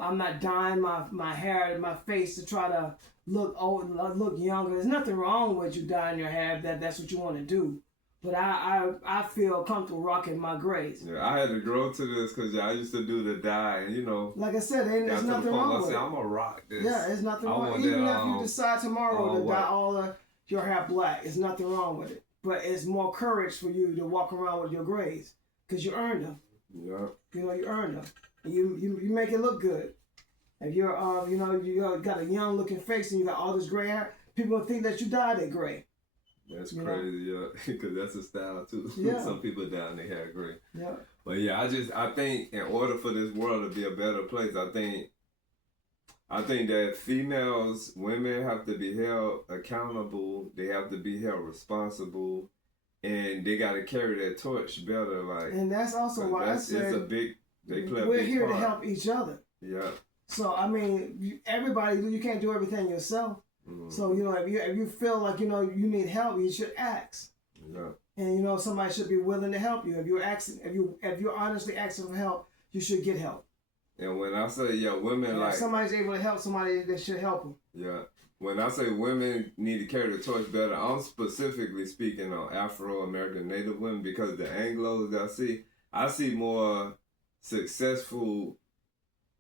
I'm not dyeing my hair, my face to try to look old, look younger. There's nothing wrong with you dyeing your hair. That's what you want to do. But I feel comfortable rocking my grays. Yeah, I had to grow to this because I used to do the dye, and like I said, there's nothing wrong with it. I'm gonna rock this. Yeah, there's nothing wrong. Even if you decide tomorrow to dye all of your hair black, there's nothing wrong with it. But it's more courage for you to walk around with your grays because you earned them. Yeah. You earned them. You make it look good. If you're you got a young looking face and you got all this gray hair, people will think that you dyed it gray. That's crazy, because that's a style too. Yeah. Some people dye their hair gray. Yeah. But yeah, I think in order for this world to be a better place, I think that women have to be held accountable. They have to be held responsible, and they got to carry that torch better. And that's also why I said we're here to help each other. Yeah. So I mean, everybody, you can't do everything yourself. Mm-hmm. So if you feel like you need help, you should ask. Yeah. And somebody should be willing to help you. If you're honestly asking for help, you should get help. And when I say women if somebody's able to help somebody, they should help them. Yeah. When I say women need to carry the torch better, I'm specifically speaking on Afro-American Native women because the Anglos that I see more successful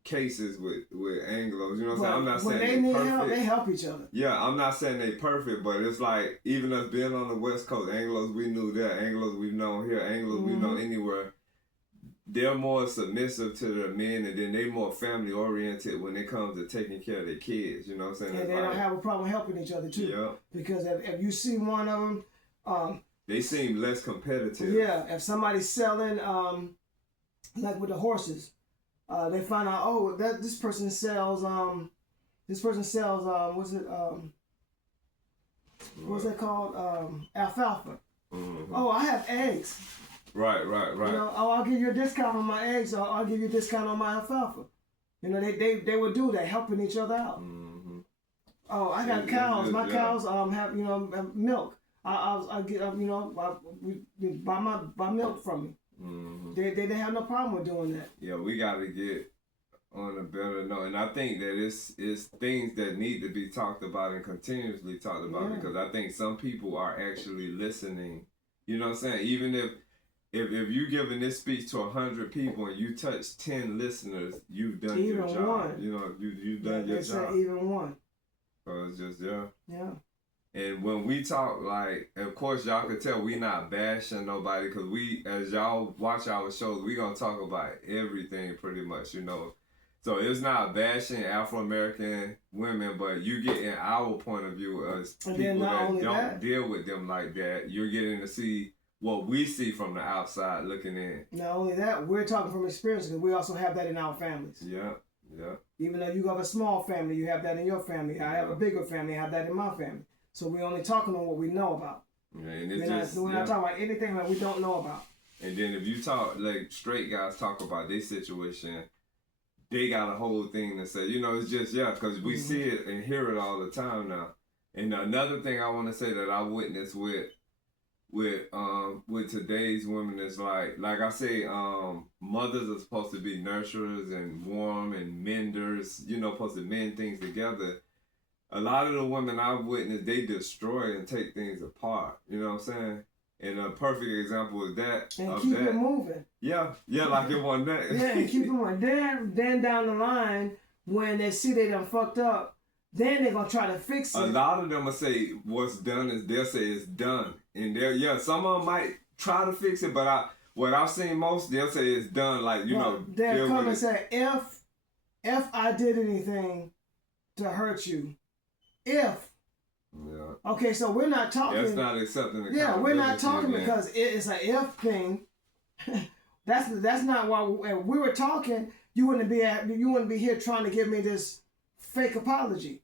cases with Anglos. You know what I'm saying? I'm not saying they need help, they help each other. Yeah, I'm not saying they perfect, but it's like even us being on the West Coast, Anglos we knew there, Anglos we've known here, Anglos we know anywhere. They're more submissive to their men, and then they're more family oriented when it comes to taking care of their kids. You know what I'm saying? And they don't have a problem helping each other too. Yeah. Because if you see one of them, they seem less competitive. Yeah. If somebody's selling, like with the horses, they find out this person sells what's it called, alfalfa. Mm-hmm. Oh, I have eggs. Right. I'll give you a discount on my eggs, or I'll give you a discount on my alfalfa. They would do that, helping each other out. Mm-hmm. Oh, I got cows. My cows have milk. I'll get buy milk from me. Mm-hmm. They didn't have no problem with doing that. Yeah, we got to get on a better note, and I think that it's things that need to be talked about and continuously talked about because I think some people are actually listening. You know what I'm saying? Even if you're giving this speech to 100 people and you touch 10 listeners, you've done your job. One. You've done your job. Even one. So it's just Yeah. And when we talk, like, of course, y'all can tell we not bashing nobody because we, as y'all watch our shows, we going to talk about everything pretty much, you know. So it's not bashing Afro-American women, but you get in our point of view as people that don't deal with them like that. You're getting to see what we see from the outside looking in. Not only that, we're talking from experience because we also have that in our families. Yeah, yeah. Even though you have a small family, you have that in your family. I have a bigger family, I have that in my family. So we're only talking on what we know about. Yeah, and we're not talking about anything that we don't know about. And then if you talk, like straight guys talk about their situation, they got a whole thing to say. You know, it's just, because we see it and hear it all the time now. And another thing I want to say that I witnessed with today's women is like I say, mothers are supposed to be nurturers and warm and menders, you know, supposed to mend things together. A lot of the women I've witnessed, they destroy and take things apart. You know what I'm saying? And a perfect example is that. And keep it moving. Yeah, like it wasn't that. Yeah, and keep it moving. Then down the line, when they see they done fucked up, then they're going to try to fix it. A lot of them will say what's done is, they'll say it's done. And some of them might try to fix it, but what I've seen most, they'll say it's done. Like, you know. They'll come and say, if I did anything to hurt you, okay, so we're not talking. That's not accepting the we're not talking because it's an if thing. that's not why we were talking. You wouldn't be here trying to give me this fake apology.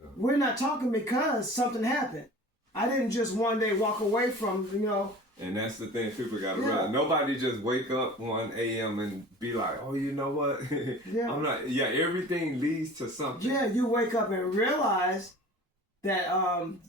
Yeah. We're not talking because something happened. I didn't just one day walk away from, you know. And that's the thing people got to realize. Nobody just wake up 1 a.m. and be like, oh, you know what? I'm not. Yeah, everything leads to something. Yeah, you wake up and realize that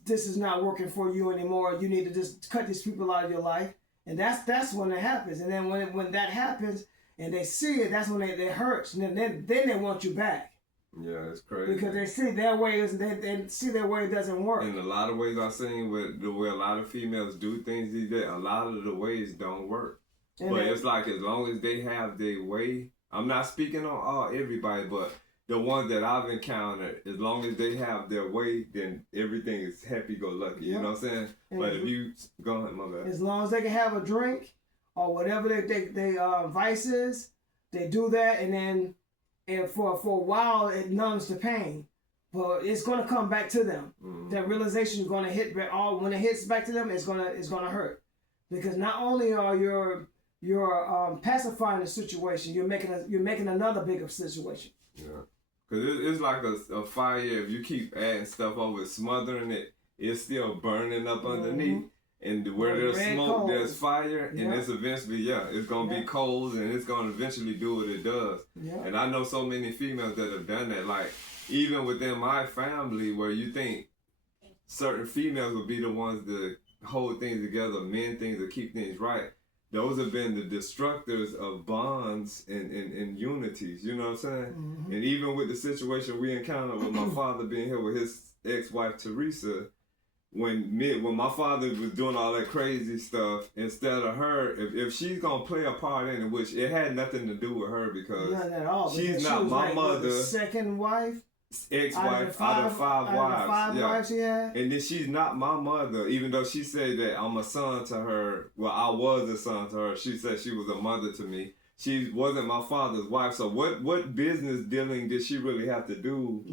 this is not working for you anymore. You need to just cut these people out of your life. And that's when it happens. And then when that happens and they see it, that's when it hurts. And then they want you back. Yeah, it's crazy. Because they see their way they see their way doesn't work. In a lot of ways I've seen with the way a lot of females do things these days, a lot of the ways don't work. But it's like as long as they have their way, I'm not speaking on everybody, but the ones that I've encountered, as long as they have their way, then everything is happy-go-lucky. You know what I'm saying? And but if you go ahead, my bad. As long as they can have a drink or whatever they vice is, they do that, and then for a while it numbs the pain, but it's gonna come back to them. That realization is gonna hit when it hits back to them. It's gonna hurt, because not only are you're pacifying the situation, you're making another bigger situation. Yeah. Cause it's like a fire. If you keep adding stuff over, smothering it, it's still burning up underneath. And where there's smoke, there's fire, and it's eventually, it's gonna be cold, and it's gonna eventually do what it does. Yeah. And I know so many females that have done that. Like even within my family, where you think certain females will be the ones to hold things together, mend things, to keep things right. Those have been the destructors of bonds and unities, you know what I'm saying? And even with the situation we encountered with my father being here with his ex-wife Teresa, when my father was doing all that crazy stuff, instead of her, if she's gonna play a part in it, which it had nothing to do with her because not at all, she's not my mother. Second wife? Ex-wife out of five wives she had. And then she's not my mother, even though she said that I'm a son to her. Well, I was a son to her. She said she was a mother to me. She wasn't my father's wife. So what business dealing did she really have to do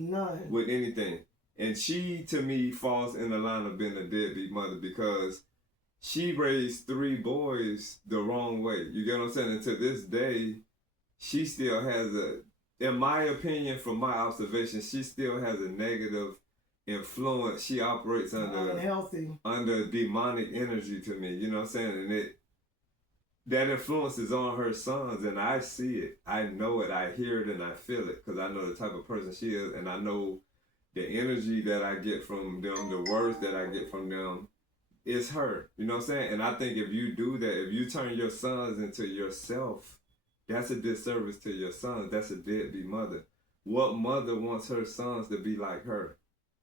with anything? And she, to me, falls in the line of being a deadbeat mother because she raised 3 boys the wrong way. You get what I'm saying? And to this day, she still has in my opinion, from my observation, she still has a negative influence. She operates under demonic energy to me. You know what I'm saying? And that influence is on her sons, and I see it. I know it. I hear it, and I feel it because I know the type of person she is, and I know the energy that I get from them, the words that I get from them, it's her. You know what I'm saying? And I think if you do that, if you turn your sons into yourself, that's a disservice to your sons. That's a deadbeat mother. What mother wants her sons to be like her?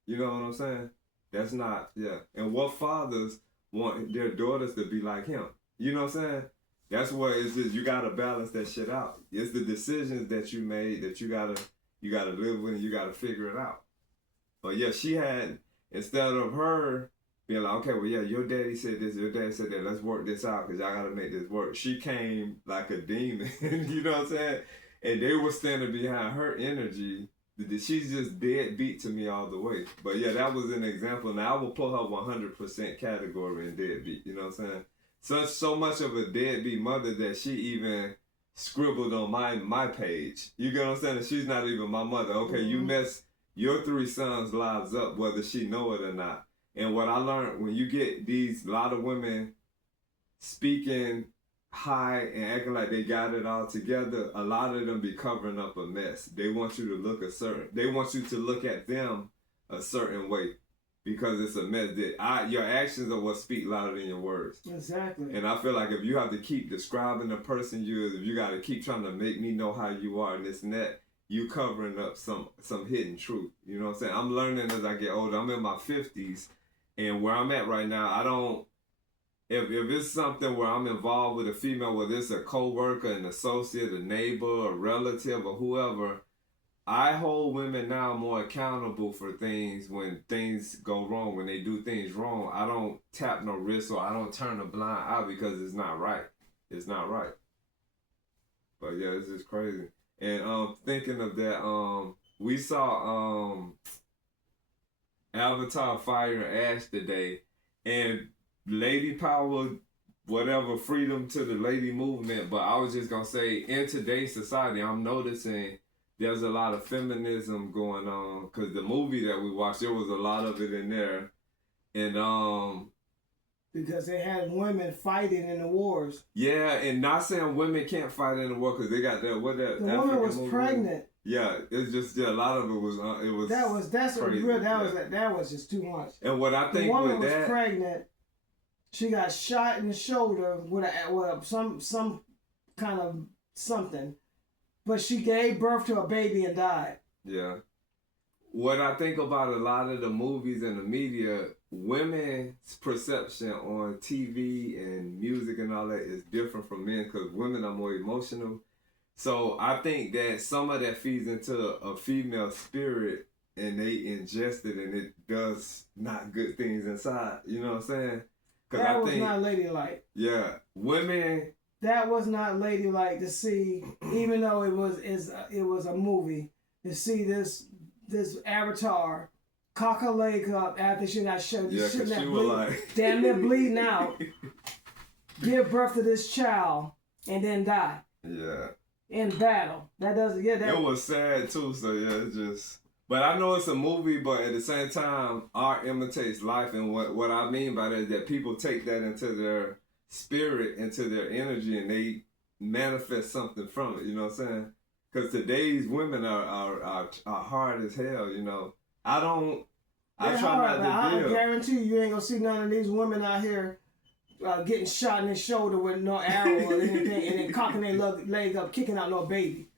You know what I'm saying? That's not, And what fathers want their daughters to be like him? You know what I'm saying? That's what it's just, you gotta balance that shit out. It's the decisions that you made that you gotta live with, and you gotta figure it out. But yeah, she had, Instead of her being like, okay, well, yeah, your daddy said this, your daddy said that, let's work this out because y'all got to make this work. She came like a demon, you know what I'm saying? And they were standing behind her energy. She's just deadbeat to me all the way. But yeah, that was an example. Now I will put her 100% category in deadbeat, you know what I'm saying? So much of a deadbeat mother that she even scribbled on my page. You get what I'm saying? She's not even my mother. Okay, you mess your 3 sons' lives up, whether she know it or not. And what I learned, when you get a lot of women speaking high and acting like they got it all together, a lot of them be covering up a mess. They want you to they want you to look at them a certain way because it's a mess. Your actions are what speak louder than your words. Exactly. And I feel like if you have to keep describing the person you is, if you got to keep trying to make me know how you are and this and that, you covering up some hidden truth. You know what I'm saying? I'm learning as I get older. I'm in my 50s. And where I'm at right now, I don't, if it's something where I'm involved with a female, whether it's a co-worker, an associate, a neighbor, a relative, or whoever, I hold women now more accountable for things when things go wrong, when they do things wrong. I don't tap no wrist or I don't turn a blind eye because it's not right. It's not right. But yeah, it's just crazy. And thinking of that, we saw Avatar Fire and Ash today, and lady power, whatever, freedom to the lady movement. But I was just gonna say, in today's society, I'm noticing there's a lot of feminism going on, because the movie that we watched, there was a lot of it in there. And because they had women fighting in the wars. yeah, and not saying women can't fight in the war, because they got that, what that the African woman was movie? Pregnant. Yeah, it's just, yeah, a lot of it was that was just too much. And what I think the woman with was that, pregnant. She got shot in the shoulder with some kind of something, but she gave birth to a baby and died. yeah. What I think about a lot of the movies and the media, women's perception on TV and music and all that is different from men, because women are more emotional. So I think that some of that feeds into a female spirit and they ingest it and it does not good things inside. You know what I'm saying? That was not ladylike. Yeah. Women. That was not ladylike to see, even though it was a movie, to see this Avatar cock her leg up after she got shot. Yeah, because she was like... damn near bleeding out. Give birth to this child and then die. Yeah. In battle. It was sad too, so yeah, it's just... But I know it's a movie, but at the same time, art imitates life, and what I mean by that is that people take that into their spirit, into their energy, and they manifest something from it, you know what I'm saying? Because today's women are hard as hell, you know. I try not to deal. I guarantee you ain't gonna see none of these women out here getting shot in the shoulder with no arrow or anything, and then cocking their leg up, kicking out no baby.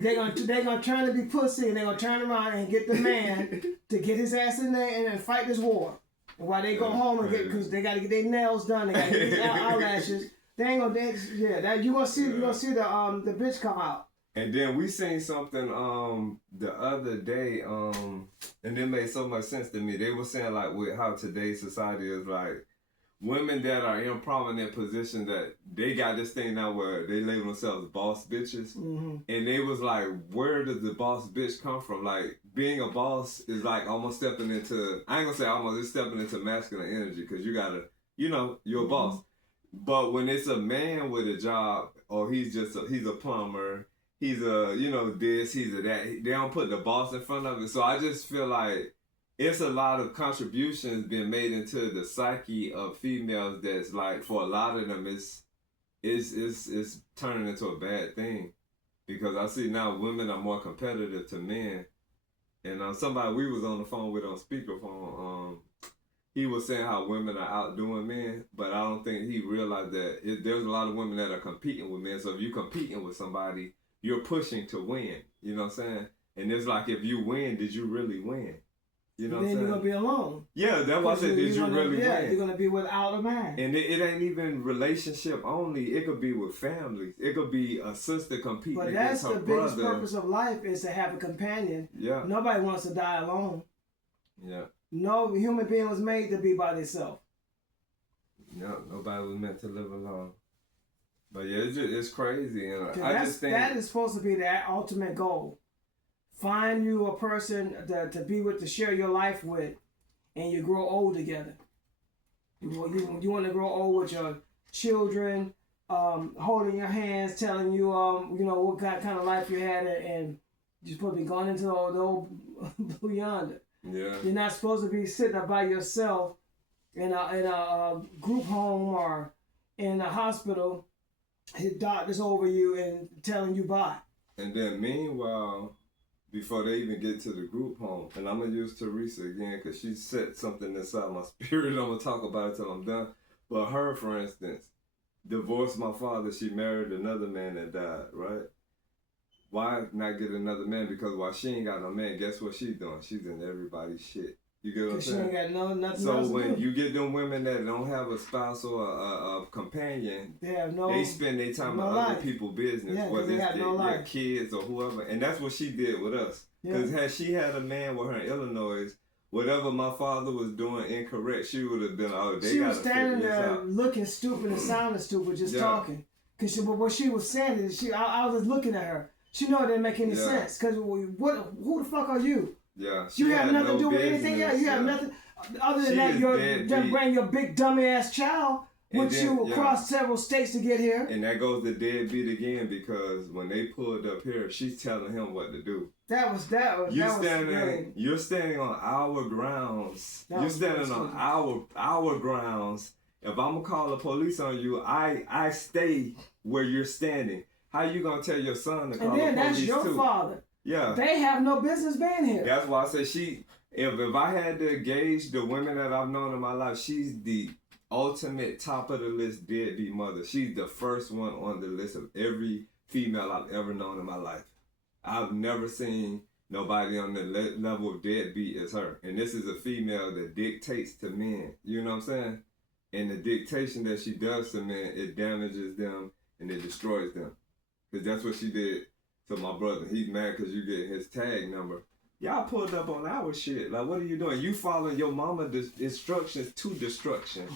They gonna turn to be pussy, and they gonna turn around and get the man to get his ass in there and fight this war. And while they go home and because they gotta get their nails done, they gotta get their eyelashes. They ain't gonna you gonna see the bitch come out. And then we seen something the other day, and it made so much sense to me. They were saying like with how today's society is, like women that are in prominent positions, that they got this thing now where they label themselves boss bitches. Mm-hmm. And they was like, where does the boss bitch come from? Like being a boss is like almost stepping into, I ain't gonna say almost, it's stepping into masculine energy, because you gotta, you're a boss. But when it's a man with a job, or he's a plumber, he's a, this, he's a that, they don't put the boss in front of it. So I just feel like it's a lot of contributions being made into the psyche of females that's like, for a lot of them, it's turning into a bad thing. Because I see now women are more competitive to men. And somebody we was on the phone with on speakerphone, he was saying how women are outdoing men, but I don't think he realized that there's a lot of women that are competing with men. So if you're competing with somebody, you're pushing to win. You know what I'm saying? And it's like, if you win, did you really win? You know what I'm saying? Then you're going to be alone. Yeah, that's why I said, did you really win? Yeah, you're going to be without a man. And it ain't even relationship only. It could be with families. It could be a sister competing against her brother. But that's the biggest purpose of life, is to have a companion. Yeah. Nobody wants to die alone. Yeah. No human being was made to be by themselves. No, nobody was meant to live alone. But yeah, it's crazy. And I just think that is supposed to be the ultimate goal. Find you a person to be with, to share your life with, and you grow old together. You want to grow old with your children, holding your hands, telling you, what kind of life you had, and you're supposed to be going into the old blue yonder. Yeah. You're not supposed to be sitting up by yourself in a group home or in a hospital, his doctors over you and telling you bye. And then meanwhile, before they even get to the group home, and I'm going to use Teresa again because she set something inside my spirit. I'm going to talk about it till I'm done. But her, for instance, divorced my father. She married another man that died, right? Why not get another man? Because while she ain't got no man, guess what she's doing? She's in everybody's shit. You get what I'm saying? She ain't got nothing so else when to do. you get them women that don't have a spouse or a companion, they spend their time on other people's business, whether it's their kids or whoever. And that's what she did with us. Because had she had a man with her in Illinois, whatever my father was doing incorrect, she would have been, she was standing there looking stupid and sounding stupid, just talking. Because what she was saying is, I was just looking at her. She know it didn't make any sense. Because who the fuck are you? Yeah, you have nothing to do with anything else. You have nothing other than that. You bring your big dummy ass child with you across several states to get here. And that goes to deadbeat again, because when they pulled up here, she's telling him what to do. You're standing on our grounds. You're standing on our grounds. If I'm gonna call the police on you, I stay where you're standing. How you gonna tell your son to call the police? And then that's your father. Yeah. They have no business being here. That's why I say if I had to gauge the women that I've known in my life, she's the ultimate top of the list deadbeat mother. She's the first one on the list of every female I've ever known in my life. I've never seen nobody on the level of deadbeat as her. And this is a female that dictates to men. You know what I'm saying? And the dictation that she does to men, it damages them and it destroys them. Because that's what she did to my brother. He's mad because you get his tag number. Y'all pulled up on our shit. Like, what are you doing? You following your mama instructions to destruction.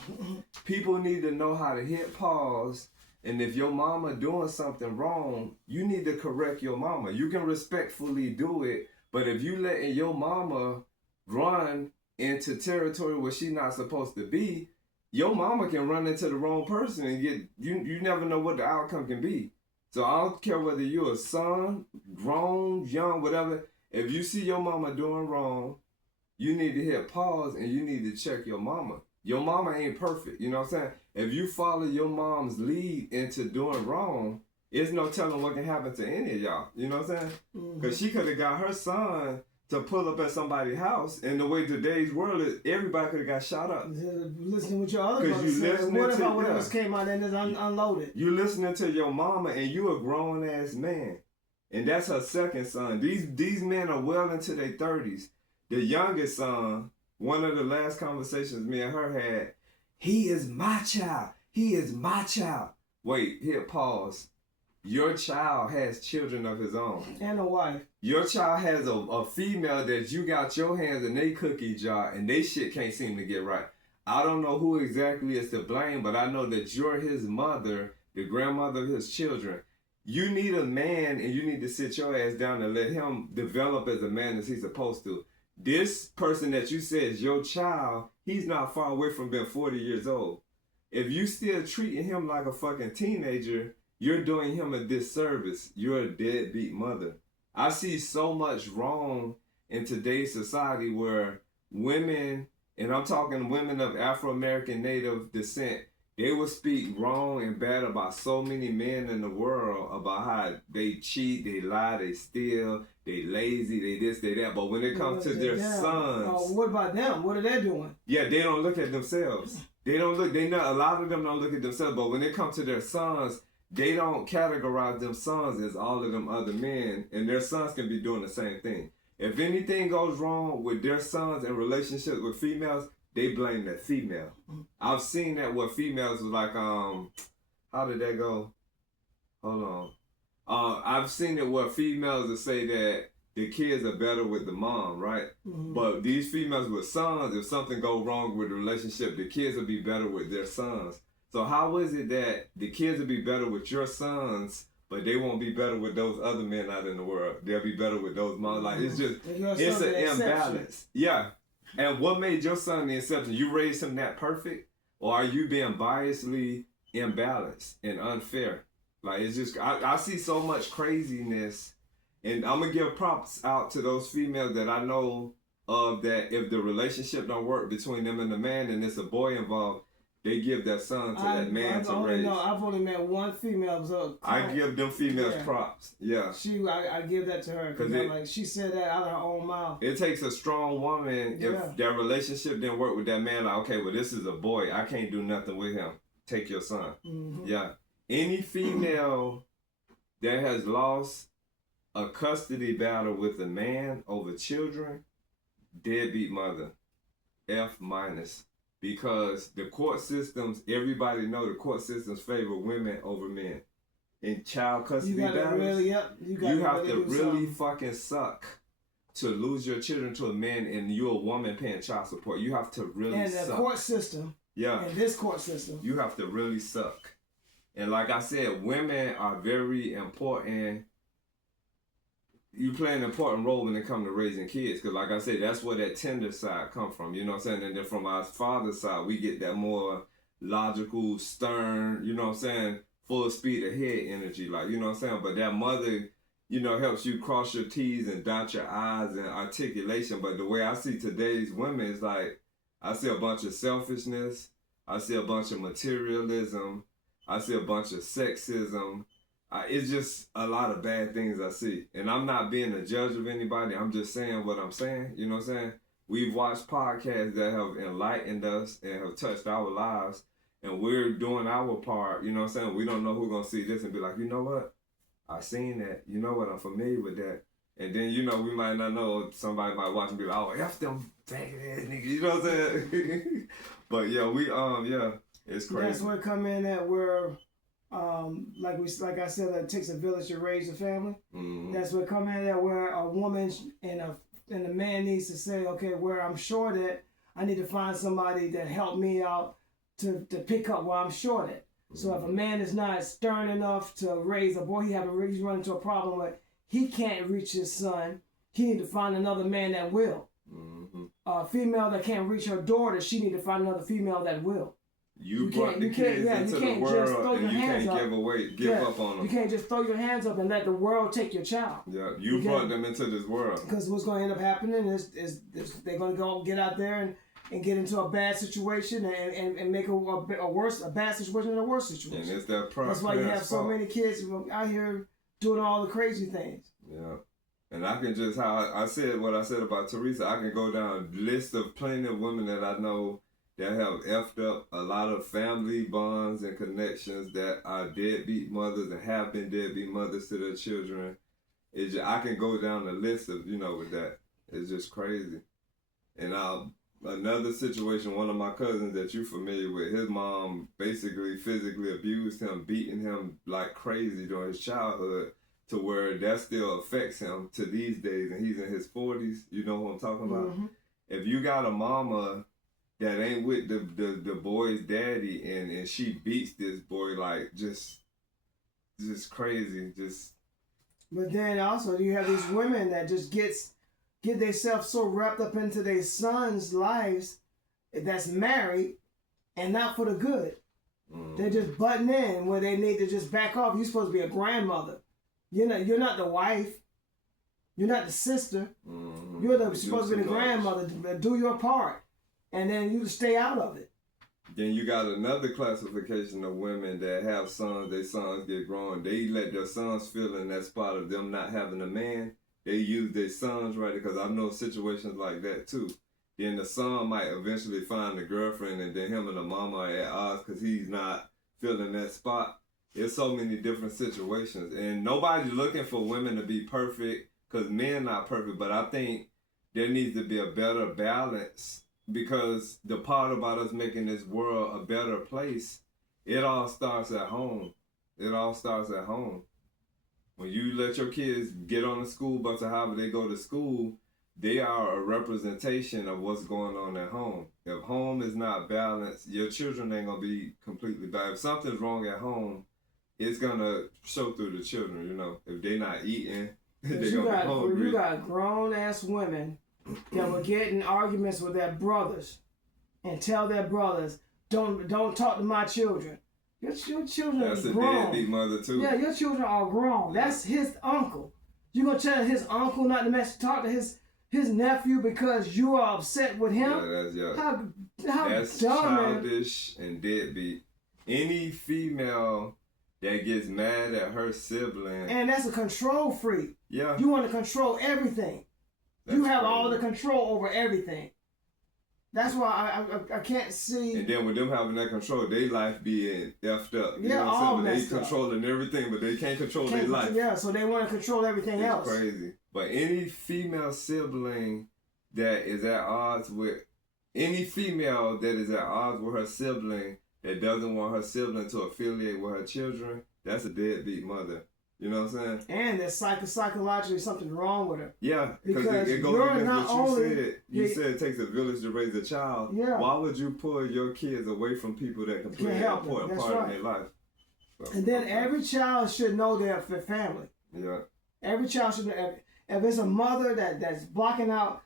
People need to know how to hit pause. And if your mama doing something wrong, you need to correct your mama. You can respectfully do it. But if you letting your mama run into territory where she's not supposed to be, your mama can run into the wrong person and you never know what the outcome can be. So I don't care whether you're a son, grown, young, whatever. If you see your mama doing wrong, you need to hit pause and you need to check your mama. Your mama ain't perfect, you know what I'm saying? If you follow your mom's lead into doing wrong, there's no telling what can happen to any of y'all, you know what I'm saying? Because she could have got her son to pull up at somebody's house, and the way today's world is, everybody could have got shot up. Listening with your other brothers. What if one of us came out and just unloaded? You listening to your mama, and you a grown ass man, and that's her second son. These men are well into their 30s. The youngest son, one of the last conversations me and her had, he is my child. He is my child. Wait, hit pause. Your child has children of his own. And a wife. Your child has a female that you got your hands in their cookie jar and they shit can't seem to get right. I don't know who exactly is to blame, but I know that you're his mother, the grandmother of his children. You need a man and you need to sit your ass down and let him develop as a man as he's supposed to. This person that you said is your child, he's not far away from being 40 years old. If you still treating him like a fucking teenager, you're doing him a disservice. You're a deadbeat mother. I see so much wrong in today's society where women, and I'm talking women of Afro-American native descent, they will speak wrong and bad about so many men in the world about how they cheat, they lie, they steal, they lazy, they this, they that. But when it comes to their sons... what about them? What are they doing? Yeah, they don't look at themselves. A lot of them don't look at themselves, but when it comes to their sons, they don't categorize them sons as all of them other men, and their sons can be doing the same thing. If anything goes wrong with their sons in relationships with females, they blame that female. I've seen that where females was like, how did that go? Hold on. I've seen it where females will say that the kids are better with the mom, right? Mm-hmm. But these females with sons, if something go wrong with the relationship, the kids will be better with their sons. So how is it that the kids will be better with your sons, but they won't be better with those other men out in the world? They'll be better with those moms. Like, it's just, it's an imbalance. Yeah. And what made your son the exception? You raised him that perfect? Or are you being biasly imbalanced and unfair? Like, it's just, I see so much craziness. And I'm going to give props out to those females that I know of, that if the relationship don't work between them and the man and it's a boy involved, they give their son to that man to raise. I've only met one female. So I give them females props. Yeah. I give that to her because like she said that out of her own mouth. It takes a strong woman if their relationship didn't work with that man. Like, okay, well, this is a boy. I can't do nothing with him. Take your son. Mm-hmm. Yeah. Any female that has lost a custody battle with a man over children, deadbeat mother, F-. Because the court systems, everybody know the court systems favor women over men. In child custody battles, you have to really fucking suck to lose your children to a man and you're a woman paying child support. You have to really suck. And the court system, in this court system, you have to really suck. And like I said, women are very important. You play an important role when it comes to raising kids. Because like I said, that's where that tender side come from. You know what I'm saying? And then from our father's side, we get that more logical, stern, you know what I'm saying, full speed ahead energy. Like, you know what I'm saying? But that mother, you know, helps you cross your T's and dot your I's and articulation. But the way I see today's women is like, I see a bunch of selfishness. I see a bunch of materialism. I see a bunch of sexism. It's just a lot of bad things I see. And I'm not being a judge of anybody. I'm just saying what I'm saying. You know what I'm saying? We've watched podcasts that have enlightened us and have touched our lives. And we're doing our part. You know what I'm saying? We don't know who's going to see this and be like, you know what? I seen that. You know what? I'm familiar with that. And then, you know, we might not know. Somebody might watch and be like, oh, F them faggot ass niggas. You know what I'm saying? But yeah, it's crazy. That's where it come in at where... like I said, it takes a village to raise a family. Mm-hmm. That's what come in there where a woman and a man needs to say, okay, where I'm short at, I need to find somebody that help me out to pick up where I'm short at. Mm-hmm. So if a man is not stern enough to raise a boy, he's run into a problem where he can't reach his son. He need to find another man that will. Mm-hmm. A female that can't reach her daughter, she need to find another female that will. You brought the kids into the world and you can't give up on them. You can't just throw your hands up and let the world take your child. Yeah, you brought them into this world. Because what's going to end up happening is they're going to go get out there and get into a bad situation and make a bad situation in a worse situation. And it's that That's why you have so many kids out here doing all the crazy things. Yeah. And I can just, how I said what I said about Teresa, I can go down a list of plenty of women that I know that have effed up a lot of family bonds and connections, that are deadbeat mothers and have been deadbeat mothers to their children. It's just, I can go down the list of, you know, with that. It's just crazy. And another situation, one of my cousins that you're familiar with, his mom basically physically abused him, beating him like crazy during his childhood, to where that still affects him to these days. And he's in his 40s. You know who I'm talking about? Mm-hmm. If you got a mama that ain't with the boy's daddy and she beats this boy like just crazy, just. But then also you have these women that just get themselves so wrapped up into their sons' lives that's married and not for the good. They're just butting in where they need to just back off. You're supposed to be a grandmother. You're not the wife. You're not the sister. Mm-hmm. You're supposed to be the grandmother. Do your part. And then you stay out of it. Then you got another classification of women that have sons. Their sons get grown. They let their sons feel in that spot of them not having a man. They use their sons, right? Because I know situations like that too. Then the son might eventually find a girlfriend, and then him and the mama are at odds because he's not filling that spot. There's so many different situations. And nobody's looking for women to be perfect because men not perfect. But I think there needs to be a better balance. Because the part about us making this world a better place, it all starts at home. It all starts at home. When you let your kids get on the school bus or however they go to school, they are a representation of what's going on at home. If home is not balanced, your children ain't gonna be completely balanced. If something's wrong at home, it's gonna show through the children, you know. If they not eating, they're gonna be hungry. You got grown ass women that will get in arguments with their brothers and tell their brothers, don't talk to my children. Your children That's are a grown. deadbeat mother too. Yeah, your children are grown. That's his uncle. You gonna tell his uncle not to talk to his nephew because you are upset with him? Yeah, that's dumb, childish and deadbeat. Any female that gets mad at her sibling, and that's a control freak. Yeah, you want to control everything. You have all the control over everything. That's why I can't see. And then with them having that control, their life being effed up. You know what I'm saying? They controlling everything, but they can't control their life. Yeah, so they want to control everything else. It's crazy. But any female sibling that is at odds with, any female that is at odds with her sibling, that doesn't want her sibling to affiliate with her children, that's a deadbeat mother. You know what I'm saying? And there's psychologically something wrong with her. Yeah, because it goes against what you said. You said it takes a village to raise a child. Yeah. Why would you pull your kids away from people that can play an important part in their life? So, and then every child should know their family. Yeah. Every child should know. If it's a mother that's blocking out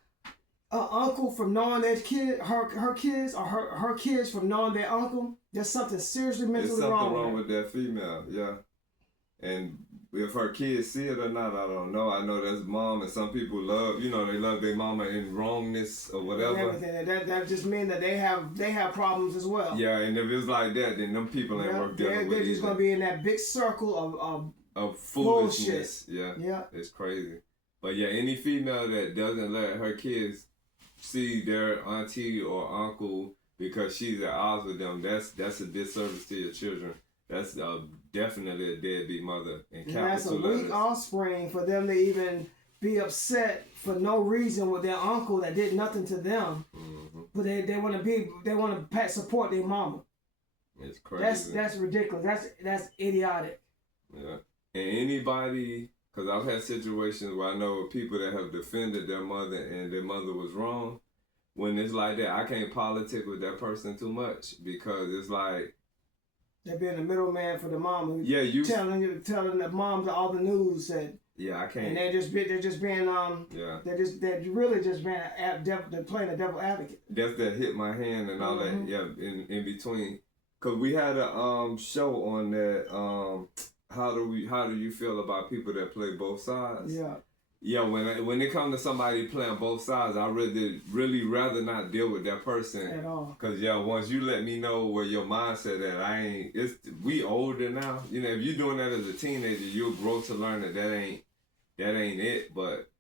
an uncle from knowing their kid, her kids, or her kids from knowing their uncle, there's something seriously mentally wrong. There's something wrong with that female. Yeah. And if her kids see it or not, I don't know. I know that's mom, and some people love, they love their mama in wrongness or whatever. And that just means that they have problems as well. Yeah, and if it's like that, then them people ain't worth dealing with. They're just gonna be in that big circle of foolishness. Bullshit. Yeah, it's crazy. But yeah, any female that doesn't let her kids see their auntie or uncle because she's at odds with them, that's a disservice to your children. That's definitely a deadbeat mother. And that's a weak offspring for them to even be upset for no reason with their uncle that did nothing to them. Mm-hmm. But they want to support their mama. It's crazy. That's ridiculous. That's idiotic. Yeah. And anybody, because I've had situations where I know people that have defended their mother and their mother was wrong. When it's like that, I can't politic with that person too much because it's like, they're being the middleman for the mom. Yeah, you telling the moms all the news that. Yeah, I can't. And they're just being Yeah. They're really just being they're playing a devil advocate. That's that hit my hand and all that. Yeah, in between, cause we had a show on that. How do you feel about people that play both sides? Yeah. Yeah, when it comes to somebody playing both sides, I really rather not deal with that person at all. Cause once you let me know where your mindset at, we older now. If you're doing that as a teenager, you'll grow to learn that ain't it. But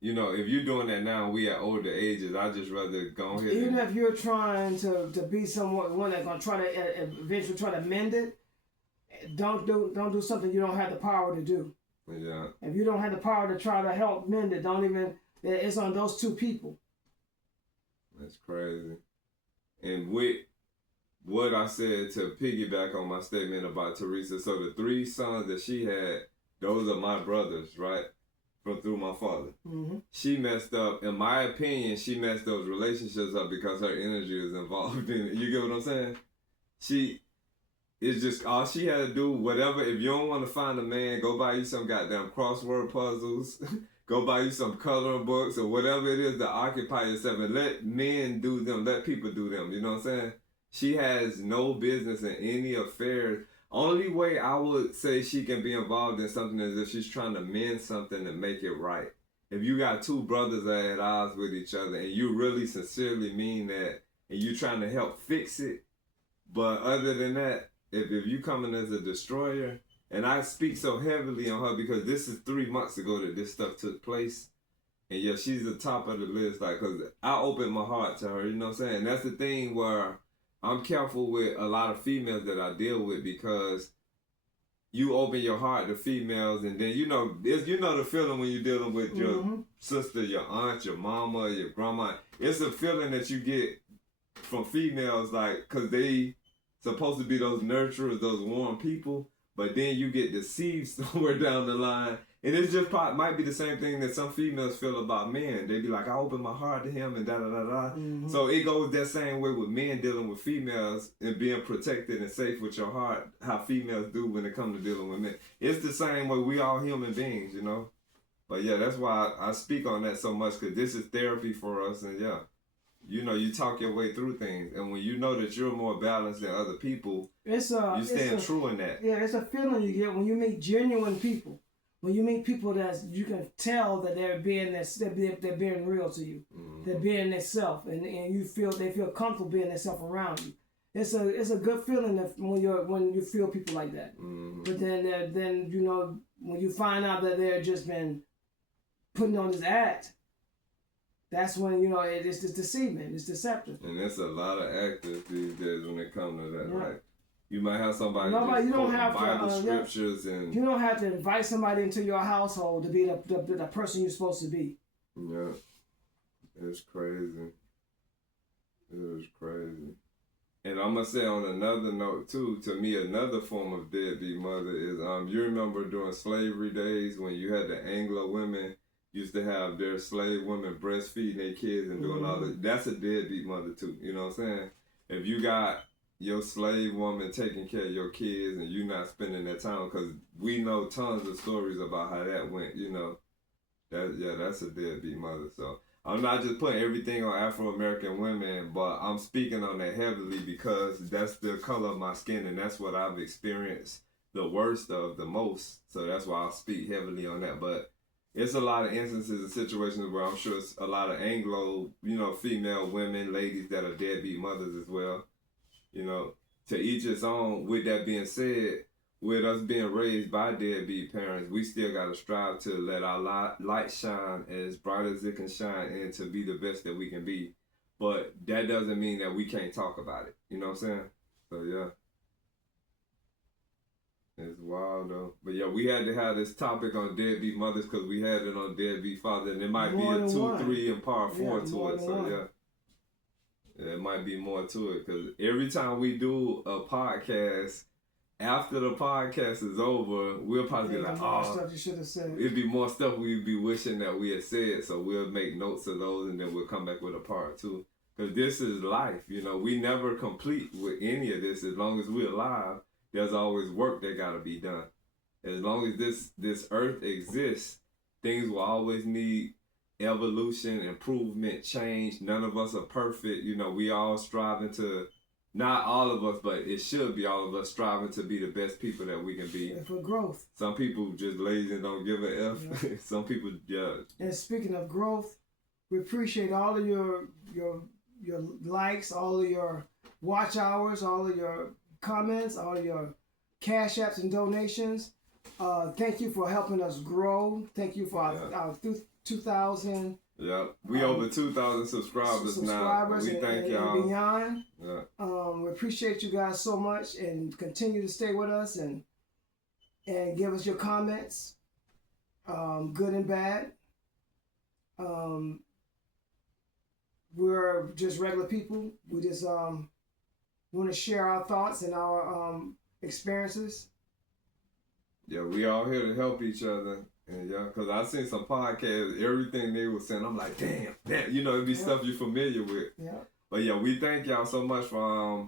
if you're doing that now, we at older ages. I just rather go ahead. Even if you're trying to be one that's gonna try to eventually try to mend it, don't do something you don't have the power to do. Yeah. If you don't have the power to try to help mend it, it's on those two people. That's crazy. And with what I said to piggyback on my statement about Teresa, so the 3 sons that she had, those are my brothers, right? Through my father. Mm-hmm. She messed up, in my opinion, she messed those relationships up because her energy is involved in it. You get what I'm saying? It's just all she had to do, whatever. If you don't want to find a man, go buy you some goddamn crossword puzzles. Go buy you some coloring books or whatever it is to occupy yourself and let men do them. Let people do them. You know what I'm saying? She has no business in any affairs. Only way I would say she can be involved in something is if she's trying to mend something and make it right. If you got 2 brothers that are at odds with each other and you really sincerely mean that and you trying to help fix it, but other than that, if you coming as a destroyer, and I speak so heavily on her because this is 3 months ago that this stuff took place, and yeah, she's the top of the list, like, cause I opened my heart to her, you know what I'm saying? And that's the thing where I'm careful with a lot of females that I deal with because you open your heart to females, and then the feeling when you're dealing with your sister, your aunt, your mama, your grandma. It's a feeling that you get from females, like, cause they supposed to be those nurturers, those warm people, but then you get deceived somewhere down the line. And it's just might be the same thing that some females feel about men. They be like, I open my heart to him and da-da-da-da. Mm-hmm. So it goes that same way with men dealing with females and being protected and safe with your heart, how females do when it comes to dealing with men. It's the same way. We all human beings, you know? But yeah, that's why I speak on that so much, because this is therapy for us. And yeah, you know, you talk your way through things. And when you know that you're more balanced than other people, you stand true in that. Yeah, it's a feeling you get when you meet genuine people. When you meet people that you can tell that they're being real to you, mm-hmm. they're being themselves, and they feel comfortable being themselves around you. It's a good feeling that when you feel people like that. Mm-hmm. But then you know, when you find out that they're just been putting on this act, that's when you know it's deceiving, it's deceptive. And there's a lot of actors these days when it comes to that, right? You might have somebody you don't have Bible scriptures and you don't have to invite somebody into your household to be the person you're supposed to be. Yeah, it's crazy. It is crazy. And I'm gonna say on another note too, to me another form of deadbeat mother is you remember during slavery days when you had the Anglo women used to have their slave women breastfeeding their kids and doing all that. That's a deadbeat mother too. You know what I'm saying? If you got your slave woman taking care of your kids and you not spending that time, because we know tons of stories about how that went, you know. That's a deadbeat mother. So I'm not just putting everything on Afro-American women, but I'm speaking on that heavily because that's the color of my skin and that's what I've experienced the worst of the most. So that's why I'll speak heavily on that. But it's a lot of instances and situations where I'm sure it's a lot of Anglo, you know, female women, ladies that are deadbeat mothers as well. You know, to each its own. With that being said, with us being raised by deadbeat parents, we still got to strive to let our light shine as bright as it can shine and to be the best that we can be. But that doesn't mean that we can't talk about it. You know what I'm saying? So, yeah. It's wild, though. But, yeah, we had to have this topic on deadbeat mothers because we had it on deadbeat fathers. And there might be a 2, 3, and part 4 to it. So, yeah. There might be more to it because every time we do a podcast, after the podcast is over, we'll probably be like, stuff you should have said. It'd be more stuff we'd be wishing that we had said. So we'll make notes of those and then we'll come back with a part 2. Because this is life. You know, we never complete with any of this. As long as we're alive, there's always work that got to be done. As long as this earth exists, things will always need evolution, improvement, change. None of us are perfect. You know, we all striving to, not all of us, but it should be all of us striving to be the best people that we can be. And for growth. Some people just lazy and don't give a F. Yeah. Some people, yeah. And speaking of growth, we appreciate all of your likes, all of your watch hours, all of your comments, all of your cash apps and donations. Thank you for helping us grow. Thank you for our 2,000. Yeah, we over 2,000 subscribers now. We thank y'all. And beyond. Yeah. We appreciate you guys so much, and continue to stay with us and give us your comments, good and bad. We're just regular people. We just want to share our thoughts and our experiences. Yeah, we all here to help each other. And yeah, because I seen some podcasts, everything they were saying, I'm like, damn, you know, it'd be stuff you're familiar with. Yeah. But yeah, we thank y'all so much for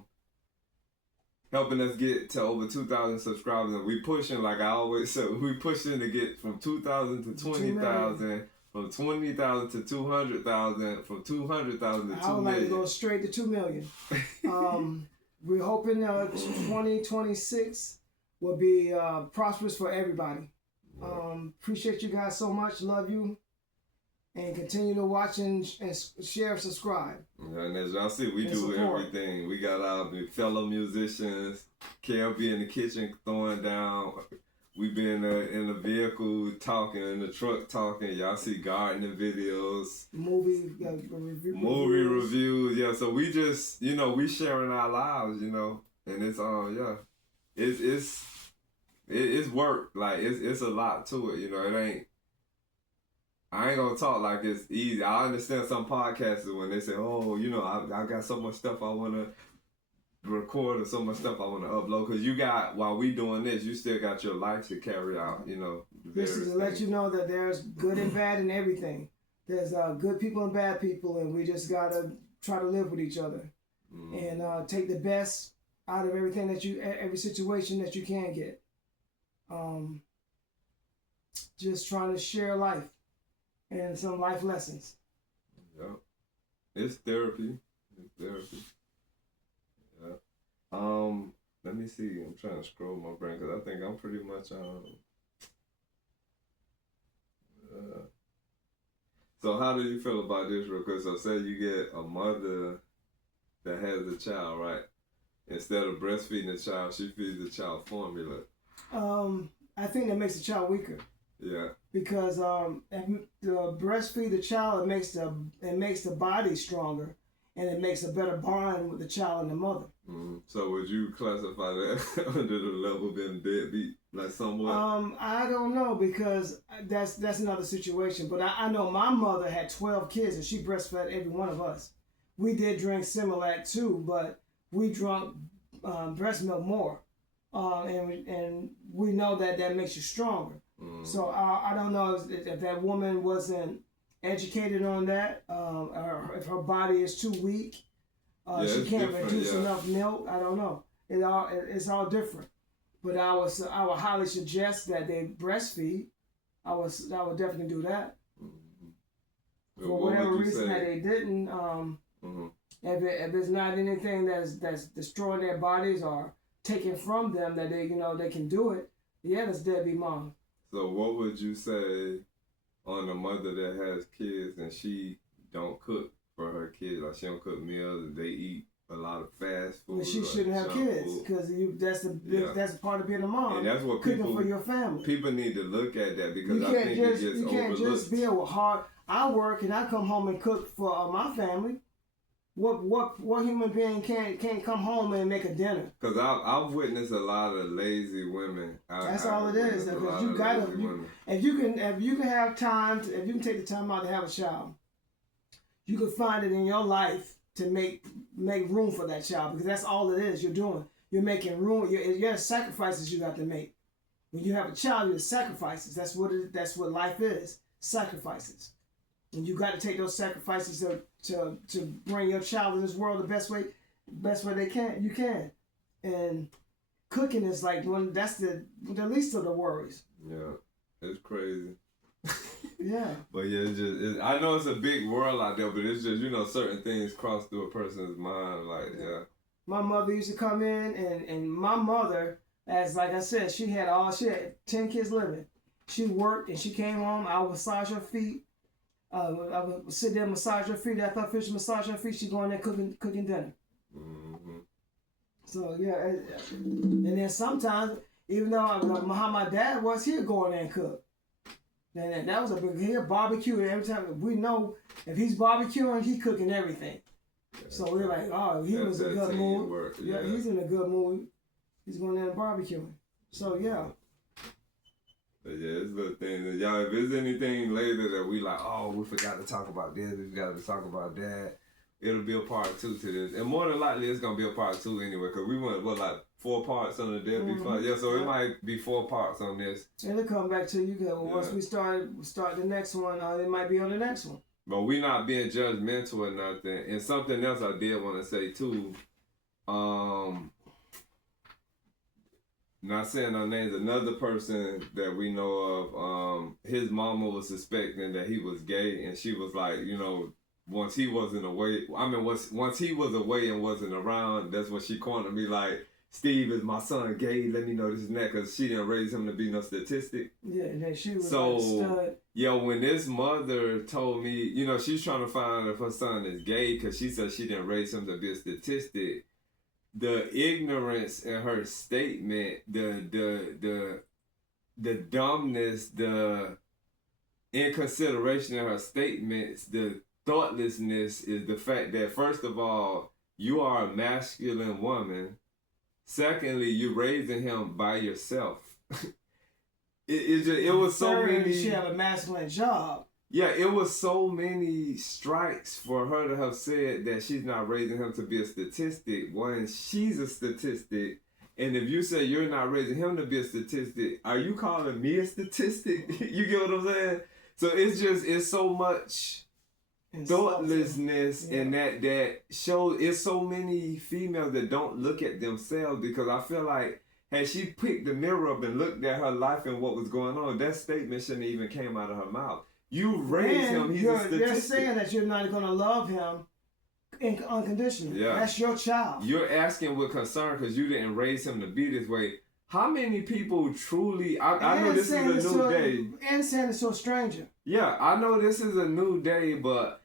helping us get to over 2,000 subscribers. And we pushing, like I always say, we pushing to get from 2,000 to 20,000, from 20,000 to 200,000, from 200,000 to 2 million. I would like to go straight to 2 million. We're hoping 2026 will be prosperous for everybody. Appreciate you guys so much. Love you. And continue to watch and share and subscribe. And as y'all see, we do everything. We got our fellow musicians. Kel be in the kitchen throwing down. We be in the vehicle talking, in the truck talking. Y'all see gardening videos. Movie reviews. Yeah, so we just, you know, we sharing our lives, you know. And it's, it's work. Like, it's a lot to it, you know. I ain't gonna talk like it's easy. I understand some podcasters when they say, oh, you know, I got so much stuff I wanna record so much stuff I want to upload. Because you got, while we doing this, you still got your life to carry out, you know. This is to let you know that there's good and bad in everything. There's good people and bad people, and we just got to try to live with each other. And take the best out of everything that every situation that you can get. Just trying to share life and some life lessons. Yeah. It's therapy. It's therapy. Yeah. Let me see. I'm trying to scroll my brain because I think I'm pretty much So how do you feel about this real quick? So say you get a mother that has a child, right? Instead of breastfeeding the child, she feeds the child formula. I think that makes the child weaker. Yeah. Because the breastfeed the child, it makes the body stronger, and it makes a better bond with the child and the mother. So would you classify that under the level of being deadbeat, like somewhat? I don't know, because that's another situation. But I know my mother had 12 kids, and she breastfed every one of us. We did drink Similac too, but we drank breast milk more, and we know that makes you stronger. So I don't know if that woman wasn't educated on that, or if her body is too weak, she can't produce enough milk. I don't know. It's all different. But I would highly suggest that they breastfeed. I would definitely do that. For whatever reason that they didn't, if it's not anything that's destroying their bodies or taken from them that they can do it, that's deadbeat mom. So what would you say on a mother that has kids and she don't cook for her kids? Like, she don't cook meals, and they eat a lot of fast food. Well, she shouldn't have kids, because that's part of being a mom. And that's what cooking for your family. People need to look at that, because I think it gets overlooked. You can't just be hard. I work and I come home and cook for my family. What human being can't come home and make a dinner? Because I've witnessed a lot of lazy women. That's all it is. Because you gotta, if you can have time, if you can take the time out to have a child, you can find it in your life to make room for that child, because that's all it is. You're doing. You're making room. You're sacrifices you got to make. When you have a child, you're sacrifices. That's what life is. Sacrifices. And you got to take those sacrifices to bring your child in this world the best way you can. And cooking is like that's the least of the worries. Yeah, it's crazy. Yeah. But yeah, I know it's a big world out there, but it's just, certain things cross through a person's mind. Like, yeah. My mother used to come in, and my mother, as like I said, she had 10 kids living. She worked and she came home. I would massage her feet. I would sit there and massage her feet. After I finished massaging her feet, she'd go in there cooking dinner. So yeah, and then sometimes, even though how my dad was, he'd go in there and cook. And that was he'd barbecue every time. We know if he's barbecuing, he's cooking everything. So we're like, oh, he was in a good mood. Yeah, he's in a good mood. He's going there and barbecuing. So yeah. But yeah, it's little things. Y'all, if there's anything later that we like, oh, we forgot to talk about this, we got to talk about that, it'll be a part 2 to this. And more than likely, it's going to be a part 2 anyway, because we went, like 4 parts on the Deadbeat Father? Yeah, so it might be 4 parts on this. It'll come back to you, because once we start the next one, it might be on the next one. But we not being judgmental or nothing. And something else I did want to say, too, not saying no names, another person that we know of, his mama was suspecting that he was gay, and she was like, once he wasn't away, once he was away and wasn't around, that's when she cornered me like, Steve, is my son gay? Let me know this and that, because she didn't raise him to be no statistic. Yeah, and then she was stud. Yeah, when this mother told me, she's trying to find out if her son is gay, because she said she didn't raise him to be a statistic. The ignorance in her statement, the dumbness, the inconsideration in her statements, the thoughtlessness is the fact that, first of all, you are a masculine woman. Secondly, you're raising him by yourself. It was so many. She have a masculine job. Yeah, it was so many strikes for her to have said that she's not raising him to be a statistic when she's a statistic. And if you say you're not raising him to be a statistic, are you calling me a statistic? You get what I'm saying? So it's so much thoughtlessness in that shows. It's so many females that don't look at themselves, because I feel like had she picked the mirror up and looked at her life and what was going on, that statement shouldn't even came out of her mouth. You raise him, he's a statistic. They're saying that you're not going to love him unconditionally. Yeah. That's your child. You're asking with concern because you didn't raise him to be this way. How many people truly... I know this is a new day. And saying it's to a stranger. Yeah, I know this is a new day, but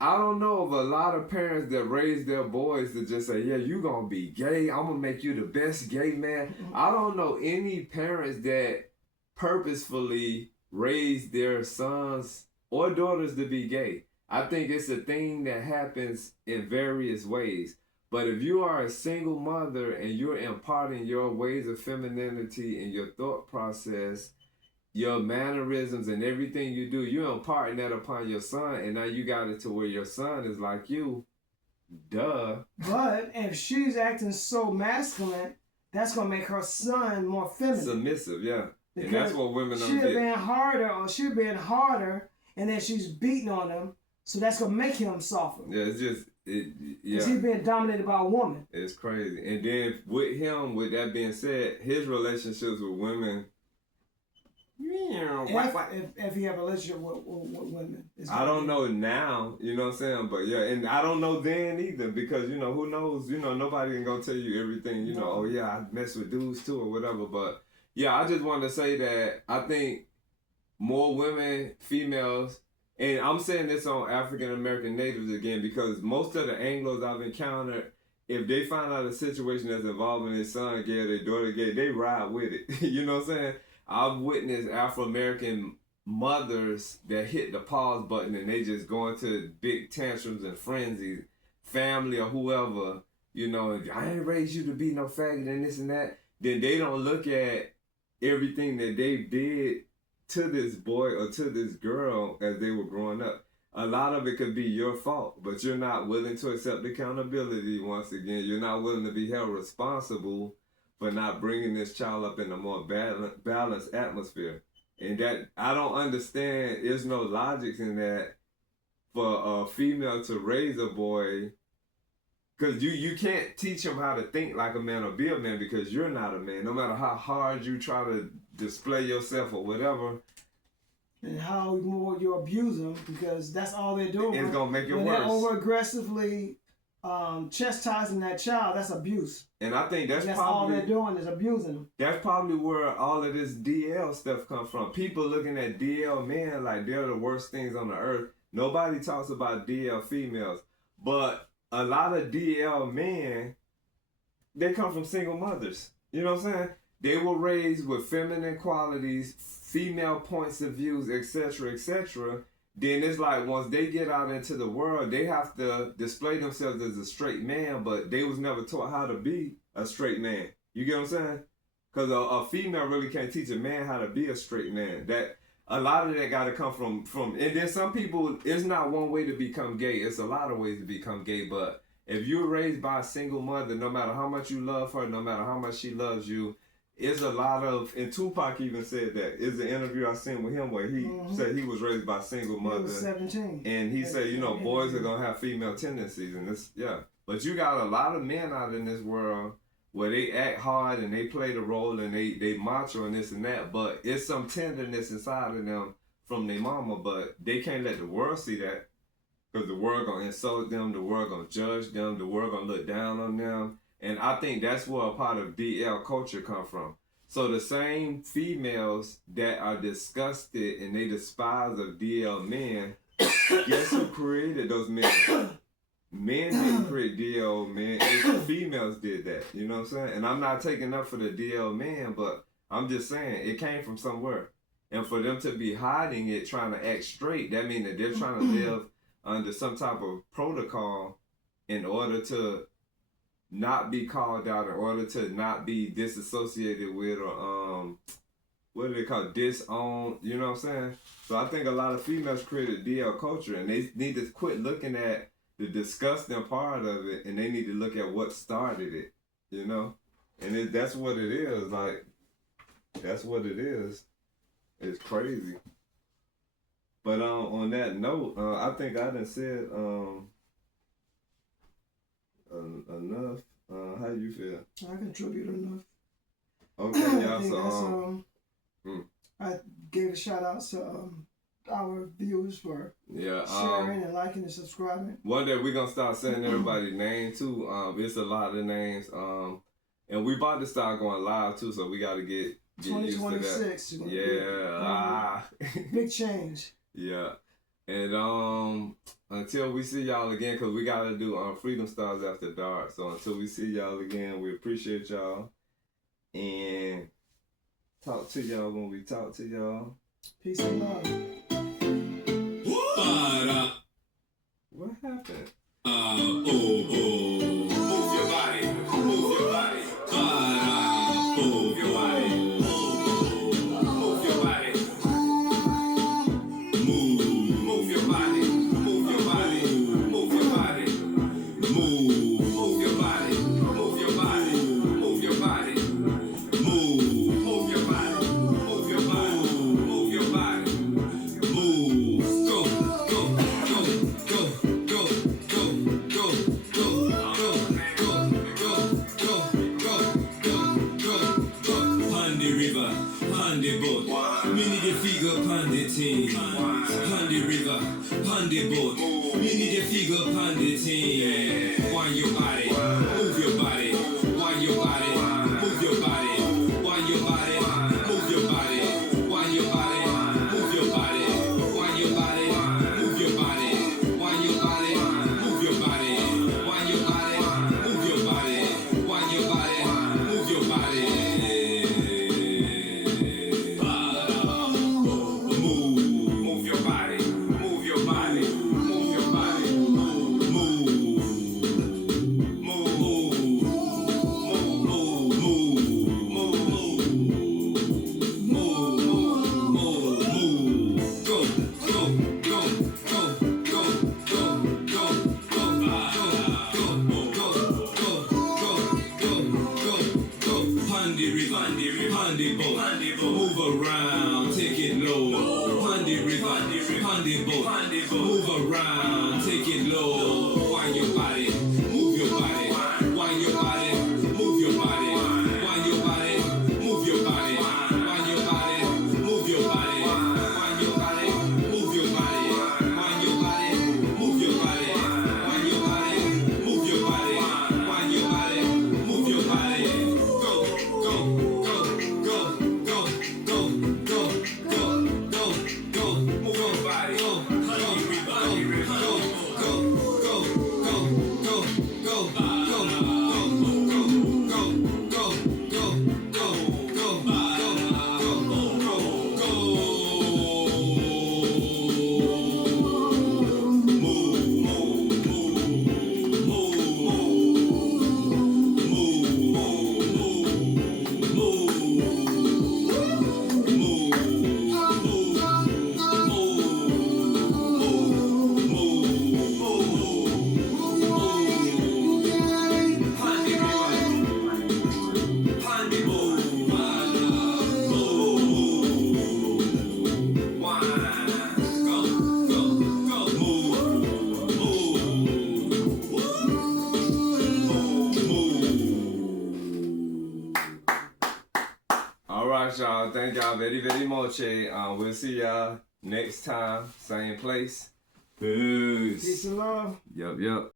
I don't know of a lot of parents that raise their boys to just say, yeah, you going to be gay. I'm going to make you the best gay man. Mm-hmm. I don't know any parents that purposefully raise their sons or daughters to be gay. I think it's a thing that happens in various ways. But if you are a single mother and you're imparting your ways of femininity and your thought process, your mannerisms and everything you do, you're imparting that upon your son, and now you got it to where your son is like you. Duh. But if she's acting so masculine, that's going to make her son more feminine. Submissive, yeah. Because and that's what women don't get. She'd been harder, and then she's beating on him, so that's going to make him softer. Yeah, it's just... yeah. Because he's being dominated by a woman. It's crazy. And then with him, with that being said, his relationships with women... If he have a relationship with women. I don't know now, you know what I'm saying? But yeah, and I don't know then either, because, you know, who knows? You know, nobody can go tell you everything, you know, oh yeah, I mess with dudes too or whatever. But yeah, I just wanted to say that I think more women, females, and I'm saying this on African American natives again, because most of the Anglos I've encountered, if they find out a situation that's involving their son gay or their daughter gay, they ride with it. You know what I'm saying? I've witnessed Afro-American mothers that hit the pause button and they just go into big tantrums and frenzies, family or whoever, you know, I ain't raised you to be no faggot and this and that. Then they don't look at everything that they did to this boy or to this girl as they were growing up. A lot of it could be your fault, but you're not willing to accept accountability once again. You're not willing to be held responsible for not bringing this child up in a more balanced atmosphere. And that, I don't understand, there's no logic in that for a female to raise a boy, because you can't teach him how to think like a man or be a man, because you're not a man. No matter how hard you try to display yourself or whatever. And how more you abuse them, because that's all they're doing. It's going to make it worse. When they're over-aggressively chastising that child, that's abuse. And I think that's probably all they're doing is abusing them. That's probably where all of this DL stuff comes from. People looking at DL men like they're the worst things on the earth. Nobody talks about DL females, but a lot of DL men, they come from single mothers. You know what I'm saying? They were raised with feminine qualities, female points of views, etc., etc. Then it's like once they get out into the world, they have to display themselves as a straight man, but they was never taught how to be a straight man. You get what I'm saying? Because a female really can't teach a man how to be a straight man. That a lot of that got to come from. And then some people, it's not one way to become gay. It's a lot of ways to become gay. But if you're raised by a single mother, no matter how much you love her, no matter how much she loves you, it's a lot of, and Tupac even said that. It's an interview I seen with him where he said he was raised by a single mother. He was 17. And he said, you know, boys are going to have female tendencies. And this, yeah. But you got a lot of men out in this world where they act hard and they play the role and they macho and this and that. But it's some tenderness inside of them from their mama. But they can't let the world see that, because the world going to insult them. The world going to judge them. The world going to look down on them. And I think that's where a part of DL culture come from. So the same females that are disgusted and they despise of DL men, guess who created those men? Men didn't create DL men. Females did that. You know what I'm saying? And I'm not taking up for the DL men, but I'm just saying it came from somewhere. And for them to be hiding it, trying to act straight, that means that they're trying to live under some type of protocol in order to not be called out, in order to not be disassociated with or what do they call it? Disown, you know what I'm saying? So I think a lot of females created DL culture, and they need to quit looking at the disgusting part of it, and they need to look at what started it, you know? And that's what it is, like, that's what it is. It's crazy. But on that note, I think I done said enough. How do you feel? I contribute enough. Okay, y'all. So I gave a shout out to our viewers for sharing and liking and subscribing. One day we're gonna start saying everybody's name too. It's a lot of names. And we about to start going live too, so we gotta get used to that. Yeah. Big change. Yeah. And until we see y'all again, because we got to do Freedom Stars After Dark. So until we see y'all again, we appreciate y'all. And talk to y'all when we talk to y'all. Peace and love. What happened? Move your body. Move your body. Move your body. Move your body. Move your body. Move your body. Move your body. Move your body. Move your body. Move your body. Move your body. Move your body. Move your body. Move. Go. Pandi River, Pandi boat. Mini the figure Pandi team. Pandi River, Pandi boat. Mini the figure Pandi team. Wind your body, move your body. Wind your body, move your body. Wind your body, move your body. Wind your body, move your body. Wind your body, move your body. Wind your body, move your body. Wind your body, move your body. Wind your body, move your body. Move your body, move your body, move your body, move around, take it low. Pandi River, Pandi boat, move around, take it low. Wind your body, move your body, wind your body, move your body, wind your body, move your body, wind your body, move your body, wind your body, move your body, wind your body, move your body, wind your body, move your body, wind your body, move your body. Alright, y'all. Thank y'all very, very much. We'll see y'all next time. Same place. Peace. Peace and love. Yup.